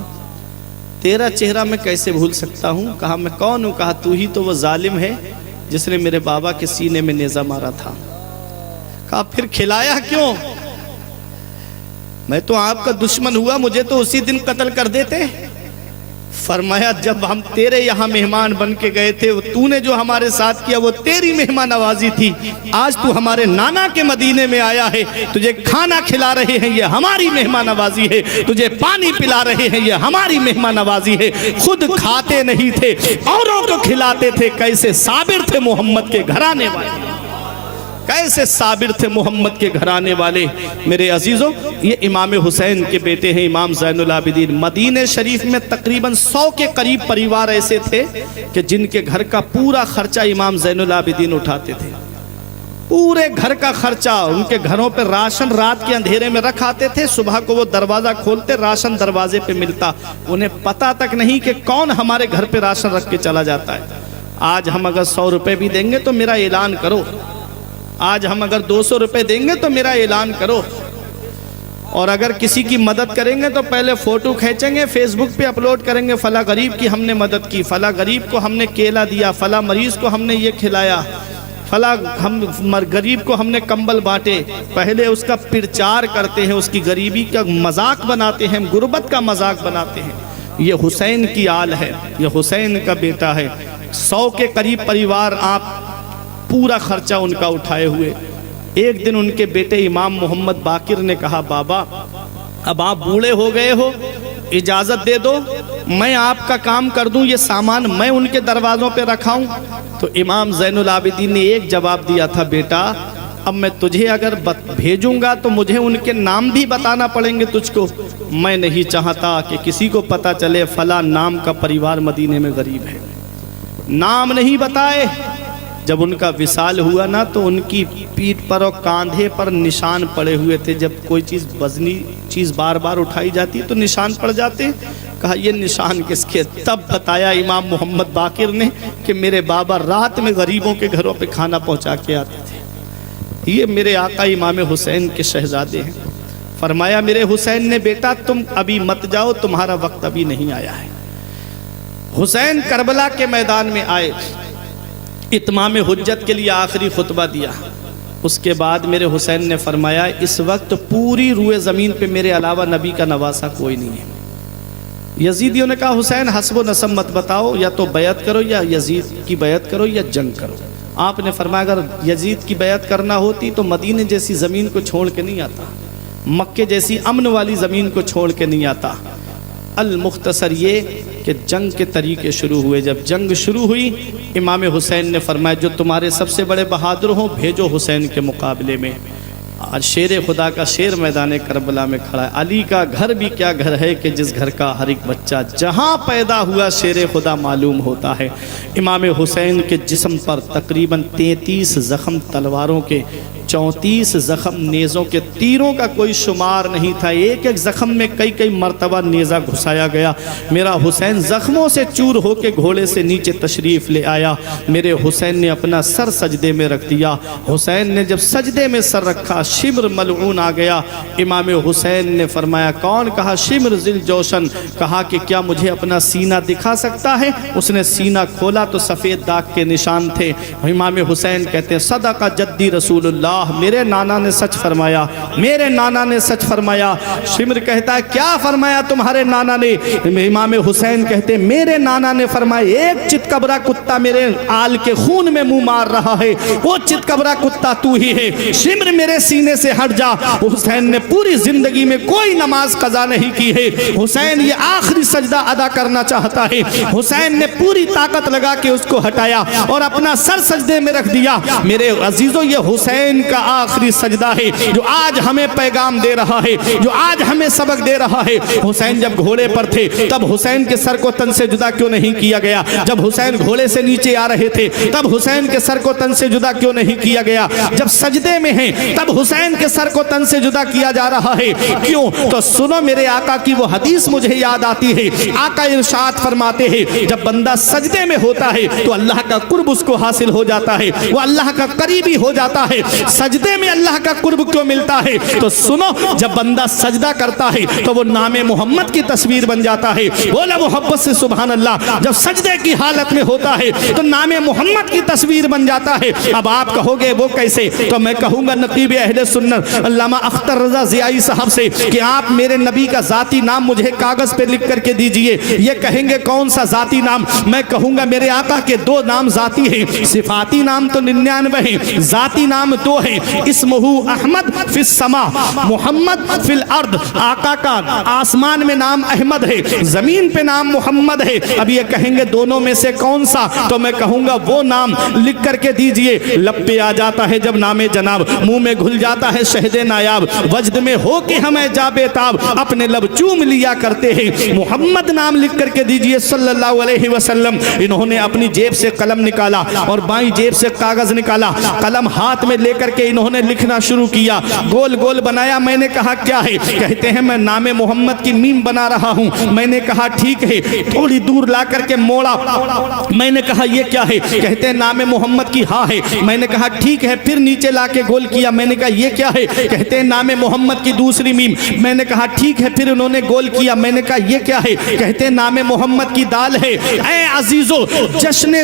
तेरा चेहरा मैं कैसे भूल सकता हूँ। कहा मैं कौन हूँ? कहा तू ही तो वो जालिम है जिसने मेरे बाबा के सीने में नेज़ा मारा था। कहा फिर खिलाया क्यों? मैं तो आपका दुश्मन हुआ, मुझे तो उसी दिन कत्ल कर देते। फरमाया जब हम तेरे यहाँ मेहमान बन के गए थे, तूने जो हमारे साथ किया वो तेरी मेहमान नवाजी थी। आज तू हमारे नाना के मदीने में आया है, तुझे खाना खिला रहे हैं, ये हमारी मेहमान नवाजी है। तुझे पानी पिला रहे हैं, ये हमारी मेहमान नवाजी है। खुद खाते नहीं थे, औरों को खिलाते थे। कैसे साबिर थे मोहम्मद के घराने वाले, कैसे साबिर थे मोहम्मद के घराने वाले। मेरे अजीज़ों, ये इमाम हुसैन के बेटे हैं इमाम ज़ैनुल आबिदीन। मदीने शरीफ में तकरीबन 100 के करीब परिवार ऐसे थे कि जिनके घर का पूरा खर्चा इमाम ज़ैनुल आबिदीन उठाते थे। पूरे घर का खर्चा, उनके घरों पर राशन रात के अंधेरे में रख आते थे। सुबह को वो दरवाज़ा खोलते, राशन दरवाजे पे मिलता। उन्हें पता तक नहीं कि कौन हमारे घर पे राशन रख के चला जाता है। आज हम अगर 100 रुपये भी देंगे तो मेरा ऐलान करो, आज हम अगर 200 रुपये देंगे तो मेरा ऐलान करो। और अगर किसी की मदद करेंगे तो पहले फ़ोटो खींचेंगे, फेसबुक पे अपलोड करेंगे, फला गरीब की हमने मदद की, फला गरीब को हमने केला दिया, फला मरीज़ को हमने ये खिलाया, फला हम गरीब को हमने कंबल बांटे। पहले उसका प्रचार करते हैं, उसकी गरीबी का मजाक बनाते हैं, गुर्बत का मजाक बनाते हैं। ये हुसैन की आल है, ये हुसैन का बेटा है। 100 के करीब परिवार आप पूरा खर्चा उनका उठाए हुए। एक दिन उनके बेटे इमाम मोहम्मद बाकिर ने कहा बाबा अब आप बूढ़े हो गए हो, इजाज़त दे दो, मैं आपका काम कर दूं, ये सामान मैं उनके दरवाज़ों पे रखाऊं। तो इमाम ज़ैनुल आबिदीन ने एक जवाब दिया था, बेटा अब मैं तुझे अगर भेजूंगा तो मुझे उनके नाम भी बताना पड़ेंगे तुझको। मैं नहीं चाहता कि किसी को पता चले फला नाम का परिवार मदीने में गरीब है। नाम नहीं बताए, जब उनका विसाल हुआ ना तो उनकी पीठ पर और कांधे पर निशान पड़े हुए थे। जब कोई चीज़ वजनी चीज़ बार बार उठाई जाती तो निशान पड़ जाते। कहा ये निशान किसके? तब बताया इमाम मोहम्मद बाकिर ने कि मेरे बाबा रात में गरीबों के घरों पे खाना पहुंचा के आते थे। ये मेरे आका इमाम हुसैन के शहजादे हैं। फरमाया मेरे हुसैन ने, बेटा तुम अभी मत जाओ, तुम्हारा वक्त अभी नहीं आया है। हुसैन करबला के मैदान में आए, इत्माम हुज्जत के लिए आखिरी खुतबा दिया। उसके बाद मेरे हुसैन ने फरमाया इस वक्त पूरी रूए ज़मीन पे मेरे अलावा नबी का नवासा कोई नहीं है। यजीदियों ने कहा हुसैन हस्ब नसब मत बताओ, या तो बैत करो या यजीद की बैत करो या जंग करो। आपने फरमाया अगर यजीद की बैत करना होती तो मदीने जैसी ज़मीन को छोड़ के नहीं आता, मक्के जैसी अमन वाली ज़मीन को छोड़ के नहीं आता। अल मुख्तसर ये कि जंग के तरीके शुरू हुए। जब जंग शुरू हुई इमाम हुसैन ने फरमाया जो तुम्हारे सबसे बड़े बहादुर हों भेजो हुसैन के मुकाबले में। आज शेर खुदा का शेर मैदान करबला में खड़ा है। अली का घर भी क्या घर है कि जिस घर का हर एक बच्चा जहाँ पैदा हुआ शेर खुदा मालूम होता है। इमाम हुसैन के जिस्म पर तकरीबन 33 ज़ख़म तलवारों के, 34 ज़ख़म नेज़ों के, तीरों का कोई शुमार नहीं था। एक एक ज़ख़म में कई कई मरतबा नेज़ा घुसाया गया। मेरा हुसैन ज़ख़मों से चूर होकर घोड़े से नीचे तशरीफ़ ले आया। मेरे हुसैन ने अपना सर सजदे में रख दिया। हुसैन ने जब सजदे में सर रखा शिम्र मलऊन आ गया। इमाम हुसैन ने फरमाया कौन? कहा शिम्र जिल जोशन। कहा कि क्या मुझे अपना सीना दिखा सकता है? उसने सीना खोला तो सफ़ेद दाग के निशान थे। इमाम हुसैन कहते हैं सदका जद्दी रसूलुल्लाह, मेरे नाना ने सच फरमाया, मेरे नाना ने सच फरमाया। शिम्र कहता है क्या फरमाया तुम्हारे नाना ने? इमाम हुसैन कहते मेरे नाना ने फरमाया एक चितकबरा कुत्ता मेरे आल के खून में मुंह मार रहा है, वो चितकबरा कुत्ता तू ही है। शिम्र मेरे सीने से हट जा। हुसैन ने पूरी जिंदगी में कोई नमाज कज़ा नहीं की है। हुसैन ये आखिरी सजदा अदा करना चाहता है। हुसैन ने पूरी ताकत लगा के उसको हटाया और अपना सर सजदे में रख दिया। मेरे अजीजों ये हुसैन का आखिरी सजदा है जो आज हमें पैगाम दे रहा है, जो आज हमें सबक दे रहा है। हुसैन जब घोड़े पर थे तब हुसैन के सर को तन से जुदा क्यों नहीं किया गया? जब हुसैन घोड़े से नीचे आ रहे थे तब हुसैन के सर को तन से जुदा क्यों नहीं किया गया? जब सजदे में हैं तब हुसैन के सर को तन से जुदा किया जा रहा है, क्यों? तो सुनो मेरे आका की वो हदीस मुझे याद आती है। आका इरशाद फरमाते हैं जब बंदा सजदे में होता है तो अल्लाह का कुर्ब उसको हासिल हो जाता है, वो अल्लाह का करीबी हो जाता है। सजदे में अल्लाह का कुर्ब क्यों मिलता है? तो सुनो जब बंदा सजदा करता है तो वो नामे मोहम्मद की तस्वीर बन जाता है। बोला मोहब्बत से सुभान अल्लाह। जब सजदे की हालत में होता है तो नामे मोहम्मद की तस्वीर बन जाता है। अब आप कहोगे वो कैसे? तो मैं कहूंगा नकीब अहले सुन्नत अल्लामा अख्तर रजा ज़ियाई साहब से कि आप मेरे नबी का जाती नाम मुझे कागज पे लिख करके दीजिए। ये कहेंगे कौन सा जाती नाम? मैं कहूंगा मेरे आका के 2 नाम जाती है, सिफाती नाम तो 99 है, जाती नाम 2 है। इस्मुहु अहमद फिस समा, मोहम्मद फिल अर्द। आका का आसमान में नाम अहमद है, जमीन पे नाम मोहम्मद है। अब ये कहेंगे दोनों में से कौन सा? तो मैं कहूंगा वो नाम लिख करके दीजिए। लब पे आ जाता है जब नामे जनाब, मुंह में घुल जाता है शहदे नायाब, वजद में हो के हमें जाबेताब अपने लब चूम लिया करते हैं। मोहम्मद नाम लिख करके दीजिए सल्लल्लाहु अलैहि वसल्लम। इन्होंने अपनी जेब से कलम निकाला और बाईं जेब से कागज निकाला, कलम हाथ में लेकर के इन्होंने लिखना शुरू किया। गोल गोल बनाया। मैंने कहा क्या है? कहते हैं मैं नामे मोहम्मद की मीम बना रहा हूं। मैंने कहा ठीक है। थोड़ी दूर ला करके मोड़ा। मैंने कहा ये क्या है? कहते हैं नामे मोहम्मद की हा है। मैंने कहा ठीक है। फिर नीचे ला के गोल किया। मैंने कहा ये क्या है? कहते हैं नामे मोहम्मद की दूसरी मीम। मैंने कहा ठीक है। फिर उन्होंने गोल किया। मैंने कहा ये क्या है? कहते हैं नामे मोहम्मद की दाल है। ऐ अजीजों, जश्न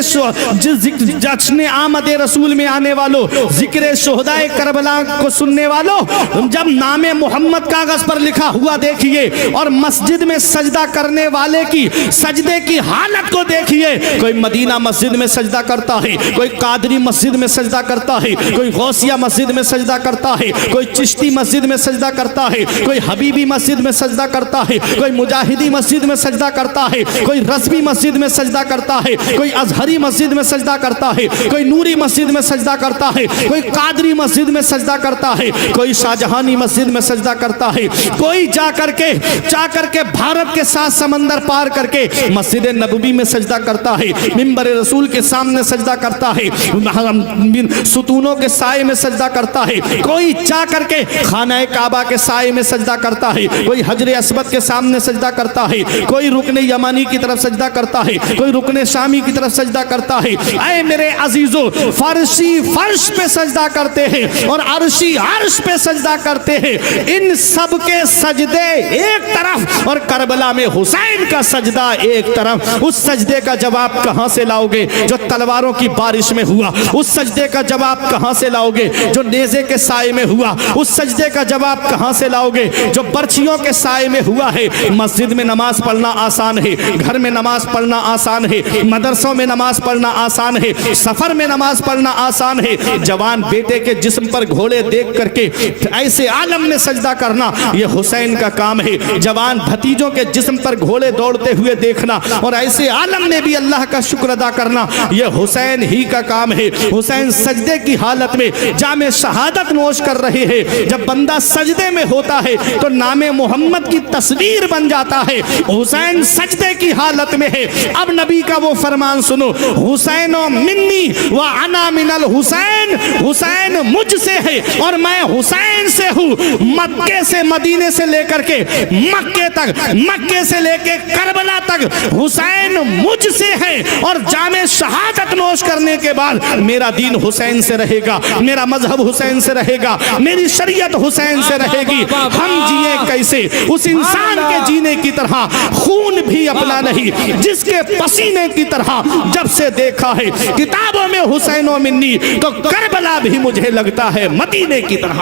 आमद रसूल में आने वालों, जिक्र शोहदाए करबला को सुनने वालों, जब नामे मोहम्मद कागज पर लिखा हुआ देखिए और मस्जिद में सजदा करने वाले की सजदे की हालत को देखिए। कोई मदीना मस्जिद में सजदा करता है, कोई कादरी मस्जिद में सजदा करता है, कोई गौसिया मस्जिद में सजदा करता है, कोई चिश्ती मस्जिद में सजदा करता है, कोई हबीबी मस्जिद में सजदा करता है, कोई मुजाहिदी मस्जिद में सजदा करता है, कोई रस्मी मस्जिद में सजदा करता है, कोई अजहरी मस्जिद में सजदा करता है, कोई नूरी मस्जिद में सजदा करता है, कोई कादरी आगरी मस्जिद में सजदा करता है, कोई शाहजहानी मस्जिद में सजदा करता है, कोई जा करके भारत के साथ समंदर पार करके मस्जिद नबवी में सजदा करता है, मिंबर रसूल के सामने सजदा करता है, सुतूनों के साए में सजदा करता है, कोई जा करके खाना काबा के साए में सजदा करता है, कोई हजरे अस्वद के सामने सजदा करता है, कोई रुकने यमानी की तरफ सजदा करता है, कोई रुकने शामी की तरफ सजदा करता है। ऐ मेरे अजीजों, फर्शी फर्श पे सजदा करते हैं और अर्शी अर्श पे सजदा करते हैं। इन सब के सजदे एक तरफ और करबला में हुसैन का सजदा एक तरफ। उस सजदे का जवाब कहां से लाओगे जो तलवारों की बारिश में हुआ? उस सजदे का जवाब कहां से लाओगे जो नेज़े के साए में हुआ? उस सजदे का जवाब कहां से लाओगे जो बर्छियों के साए में हुआ है? मस्जिद में नमाज पढ़ना आसान है, घर में नमाज पढ़ना आसान है, मदरसों में नमाज पढ़ना आसान है, सफर में नमाज पढ़ना आसान है। जवान बेटे के जिस्म पर घोड़े देख करके ऐसे आलम में सजदा करना यह हुसैन का काम है। जवान भतीजों के जिस्म पर घोड़े दौड़ते हुए देखना और ऐसे आलम में भी अल्लाह का शुक्र अदा करना यह हुसैन ही का काम है। हुसैन सजदे की हालत में जामे शहादत नोश कर रहे हैं। जब बंदा सजदे में होता है तो नामे मोहम्मद की तस्वीर बन जाता है। हुसैन सजदे की हालत में है। अब नबी का वो फरमान सुनो, हुसैनो मिन्नी व अना मिनल हुसैन, हुसैन मुझसे है और मैं हुसैन से हूँ। मक्के से मदीने से लेकर के मक्के तक, मक्के से लेकर करबला तक हुसैन मुझसे है और जामे शहादत नोश करने के बाद मेरा दीन हुसैन से रहेगा, मेरा मजहब हुसैन से रहेगा, मेरी शरीयत हुसैन से रहेगी। हम जिए कैसे? उस इंसान के जीने की तरह, खून भी अपना नहीं जिसके पसीने की तरह जब से देखा है किताबों में हुसैनो मिन्नी तो करबला भी मुझे लगता है मदीने की तरह।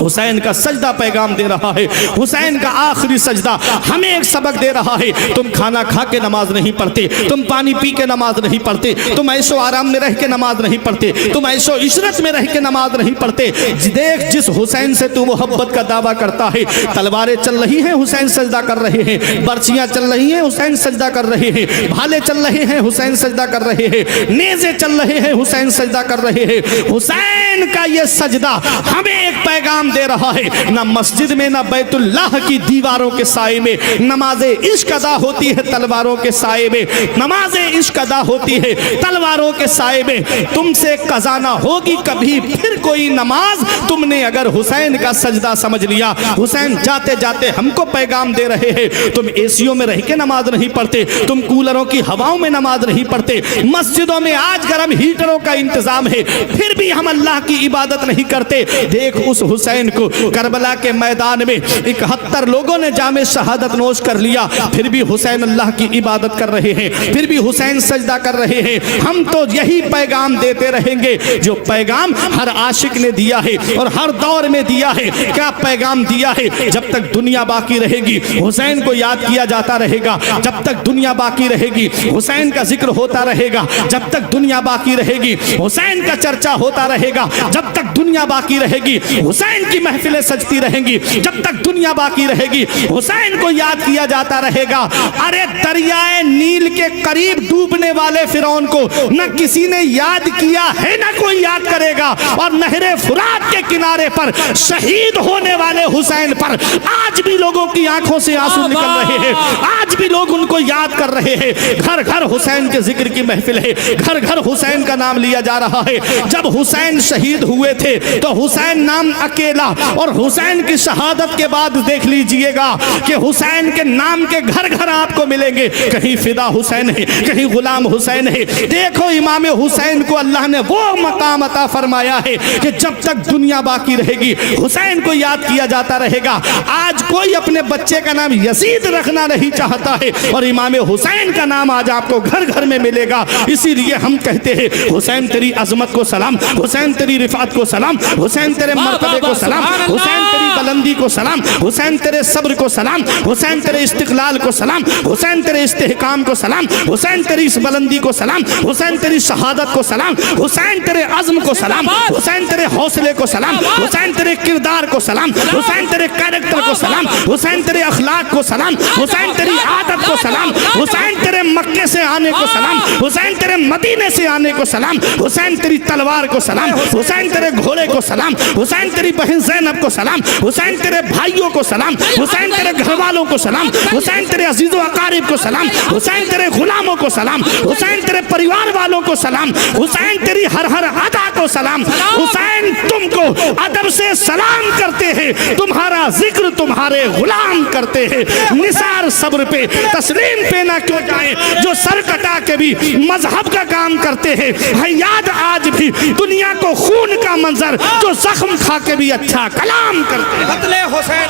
हुसैन का सजदा पैगाम दे रहा है। हुसैन का आखिरी सजदा हमें एक सबक दे रहा है। तुम खाना खा के नमाज नहीं पढ़ते, तुम पानी पी के नमाज नहीं पढ़ते, तुम ऐशो आराम में रह के नमाज नहीं पढ़ते, तुम ऐशो इशरत में रह के नमाज नहीं पढ़ते। देख जिस हुसैन से तू मोहब्बत का दावा करता है, तलवारें चल रही हैं हुसैन सजदा कर रहे हैं, बर्छियां चल रही हैं हुसैन सजदा कर रहे हैं, भाले चल रहे हैं हुसैन सजदा कर रहे हैं, नेज़े चल रहे हैं हुसैन सजदा कर रहे हैं। हुसैन का ये सजदा हमें एक पैगाम दे रहा है। ना मस्जिद में ना बैतुल्लाह की दीवारों के साए में नमाज़े इश्क अदा होती है, तलवारों के साए में नमाज़े इश्क अदा होती है, तलवारों के साए में। तुमसे कज़ा ना होगी कभी फिर कोई नमाज, तुमने अगर हुसैन का सजदा समझ लिया। हुसैन जाते जाते हमको पैगाम दे रहे हैं, तुम एसियों में रह के नमाज नहीं पढ़ते, तुम कूलरों की हवाओं में नमाज नहीं पढ़ते, मस्जिदों में आज गर्म हीटरों का इंतजाम है फिर भी हम अल्लाह की इबादत नहीं करते। देख उस हुसैन को करबला के मैदान में 71 लोगों ने जामे शहादत नोश कर लिया, फिर भी हुसैन अल्लाह की इबादत कर रहे हैं, फिर भी हुसैन सजदा कर रहे हैं। हम तो यही पैगाम देते रहेंगे जो पैगाम हर आशिक ने दिया है और हर दौर में दिया है। क्या पैगाम दिया है? जब तक दुनिया बाकी रहेगी हुसैन को याद किया जाता रहेगा, जब तक दुनिया बाकी रहेगी हुसैन का जिक्र होता रहेगा, जब तक दुनिया बाकी रहेगी हुसैन का चर्चा होता रहेगा, जब तक दुनिया बाकी रहेगी हुसैन की महफिलें सजती रहेंगी, जब तक दुनिया बाकी रहेगी हुसैन को याद किया जाता रहेगा। अरे दरियाए नील के करीब डूबने वाले फिरौन को न किसी ने याद किया है न कोई याद करेगा, और नहरे फुरात के किनारे पर शहीद होने वाले हुसैन पर आज भी लोगों की आंखों से आंसू निकल रहे हैं, आज भी लोग उनको याद कर रहे हैं। घर घर हुसैन के जिक्र की महफिल है, घर घर हुसैन का नाम लिया जा रहा है। जब हुसैन शहीद हुए थे तो हुसैन नाम अकेला, और हुसैन की शहादत के बाद देख लीजिएगा कि हुसैन के नाम के घर घर आपको मिलेंगे, कहीं फिदा हुसैन है, कहीं गुलाम हुसैन है। देखो इमाम हुसैन को अल्लाह ने वो मकाम अता फरमाया है कि जब तक दुनिया बाकी रहेगी हुसैन को याद किया जाता रहेगा। आज कोई अपने बच्चे का नाम यजीद रखना नहीं चाहता है और इमाम हुसैन का नाम आज आपको घर घर में मिलेगा। इसीलिए हम कहते हैं हुसैन तेरी अजमत को सलाम, हुसैन तेरी रिफात को सलाम, हुसैन तेरे मर्तबे को सलाम। सलाम, हुसैन तेरी बुलंदी को सलाम, हुसैन तेरे सब्र को सलाम, हुसैन तेरे इस्तिकलाल को सलाम, हुसैन तेरे इस्तेहकाम को सलाम, हुसैन तेरी इस बुलंदी को सलाम, हुसैन तेरी शहादत को सलाम, हुसैन तेरे अज़्म को सलाम, हुसैन तेरे हौसले को सलाम, हुसैन तेरे किरदार को सलाम, हुसैन तेरे कैरेक्टर को सलाम, हुसैन तेरे अखलाक को सलाम, हुसैन तेरी आदत को सलाम, हुसैन तेरे मक्के से आने को सलाम, हुसैन तेरे मदीने से आने को सलाम, हुसैन तेरी तलवार को सलाम, हुसैन तेरे घोड़े को सलाम, हुसैन तेरी बहन ज़ैनब को सलाम, हुसैन तेरे भाइयों को सलाम, हुसैन तेरे घर वालों को सलाम, हुसैन तेरे अजीज़ व अकारिब को सलाम, हुसैन तेरे गुलामों को सलाम, हुसैन तेरे परिवार वालों को सलाम, हुसैन तेरी हर हर अदा को सलाम। हुसैन तुमको अदब से सलाम करते हैं, तुम्हारा जिक्र तुम्हारे गुलाम करते हैं। निसार सब्र पे तस्लीम पे ना क्यों जाए जो सर कटा के भी मजहब का काम करते हैं। है याद आज भी दुनिया को खून का मंजर जो जख्म खा के भी अच्छा कलाम करते हैं। बदले हुसैन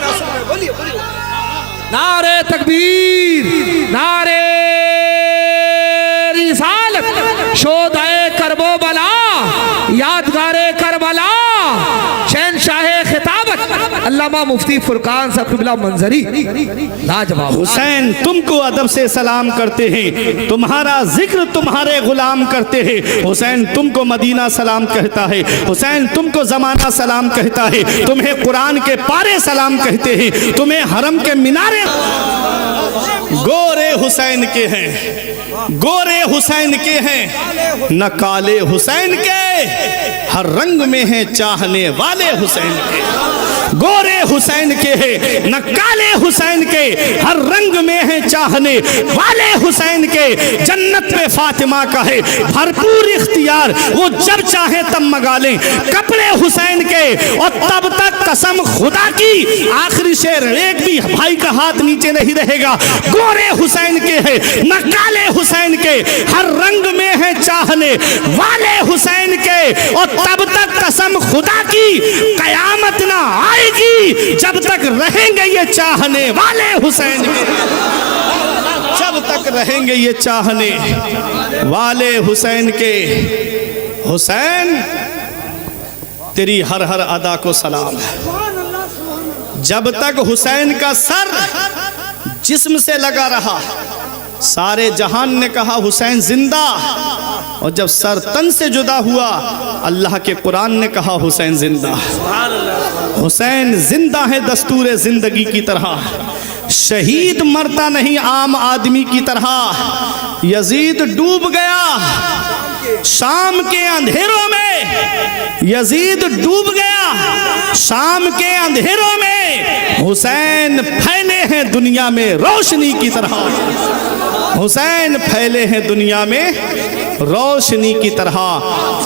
बोलिए नारे तकबीर, नारे रिसालत, शोदाए करबो बला, यादगारे करबला, शहंशाहे खिताबत, अल्लामा मुफ्ती फुरकान साहब क़िबला मंजरी लाजवाब। हुसैन तुमको अदब से सलाम करते हैं, तुम्हारा जिक्र तुम्हारे गुलाम करते हैं। हुसैन तुमको मदीना सलाम कहता है, हुसैन तुमको जमाना सलाम कहता है, तुम्हें कुरान के पारे सलाम कहते हैं, तुम्हें हरम के मीनारे। गोरे हुसैन के हैं, गोरे हुसैन के हैं, न काले हुसैन के, हर रंग में हैं चाहने वाले हुसैन के। गोरे हुसैन के हैं, न काले हुसैन के, हर रंग में हैं चाहने वाले हुसैन के। जन्नत में फातिमा का है भरपूर इख्तियार, वो जब चाहे तब मंगा लें कपड़े हुसैन के। और तब तक कसम खुदा की, आखिरी शेर, एक भी भाई का हाथ नीचे नहीं रहेगा। गोरे हुसैन के हैं, न काले हुसैन के, हर रंग में हैं चाहने वाले हुसैन के। और तब तक कसम खुदा की, कयामत ना आएगी जब तक रहेंगे ये चाहने वाले हुसैन के, जब तक रहेंगे ये चाहने वाले हुसैन के। हुसैन तेरी हर हर अदा को सलाम है। जब तक हुसैन का सर जिस्म से लगा रहा, सारे जहान ने कहा हुसैन जिंदा, और जब सर तन से जुदा हुआ, अल्लाह के कुरान ने कहा हुसैन जिंदा। हुसैन जिंदा है दस्तूर जिंदगी की तरह, शहीद मरता नहीं आम आदमी की तरह। यजीद डूब गया शाम के अंधेरों में, यजीद डूब गया शाम के अंधेरों में, हुसैन फैले हैं दुनिया में रोशनी की तरह। हुसैन फैले हैं दुनिया में रोशनी की तरह।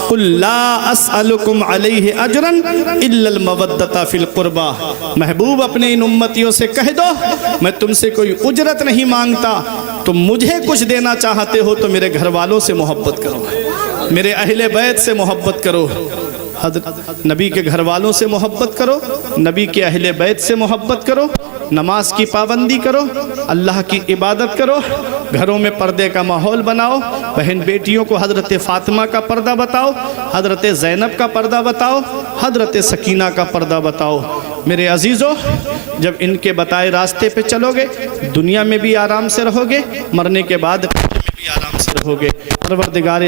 कुल्ला अस्अलुकुम अलैहि अजरन इल्लल मवद्दता फिल कुर्बा। महबूब अपने इन उम्मतियों से कह दो, मैं तुमसे कोई उजरत नहीं मांगता, तुम मुझे कुछ देना चाहते हो तो मेरे घर वालों से मोहब्बत करो, मेरे अहले बैत से मोहब्बत करो, नबी के घर वालों से मोहब्बत करो, नबी के अहले बैत से मोहब्बत करो, नमाज की पाबंदी करो, अल्लाह की इबादत करो, घरों में पर्दे का माहौल बनाओ, बहन बेटियों को हज़रत फ़ातिमा का पर्दा बताओ, हज़रत ज़ैनब का पर्दा बताओ, हज़रत सकीना का पर्दा बताओ। मेरे अजीज़ों, जब इनके बताए रास्ते पे चलोगे, दुनिया में भी आराम से रहोगे, मरने के बाद भी आराम से रहोगे। परवरदिगार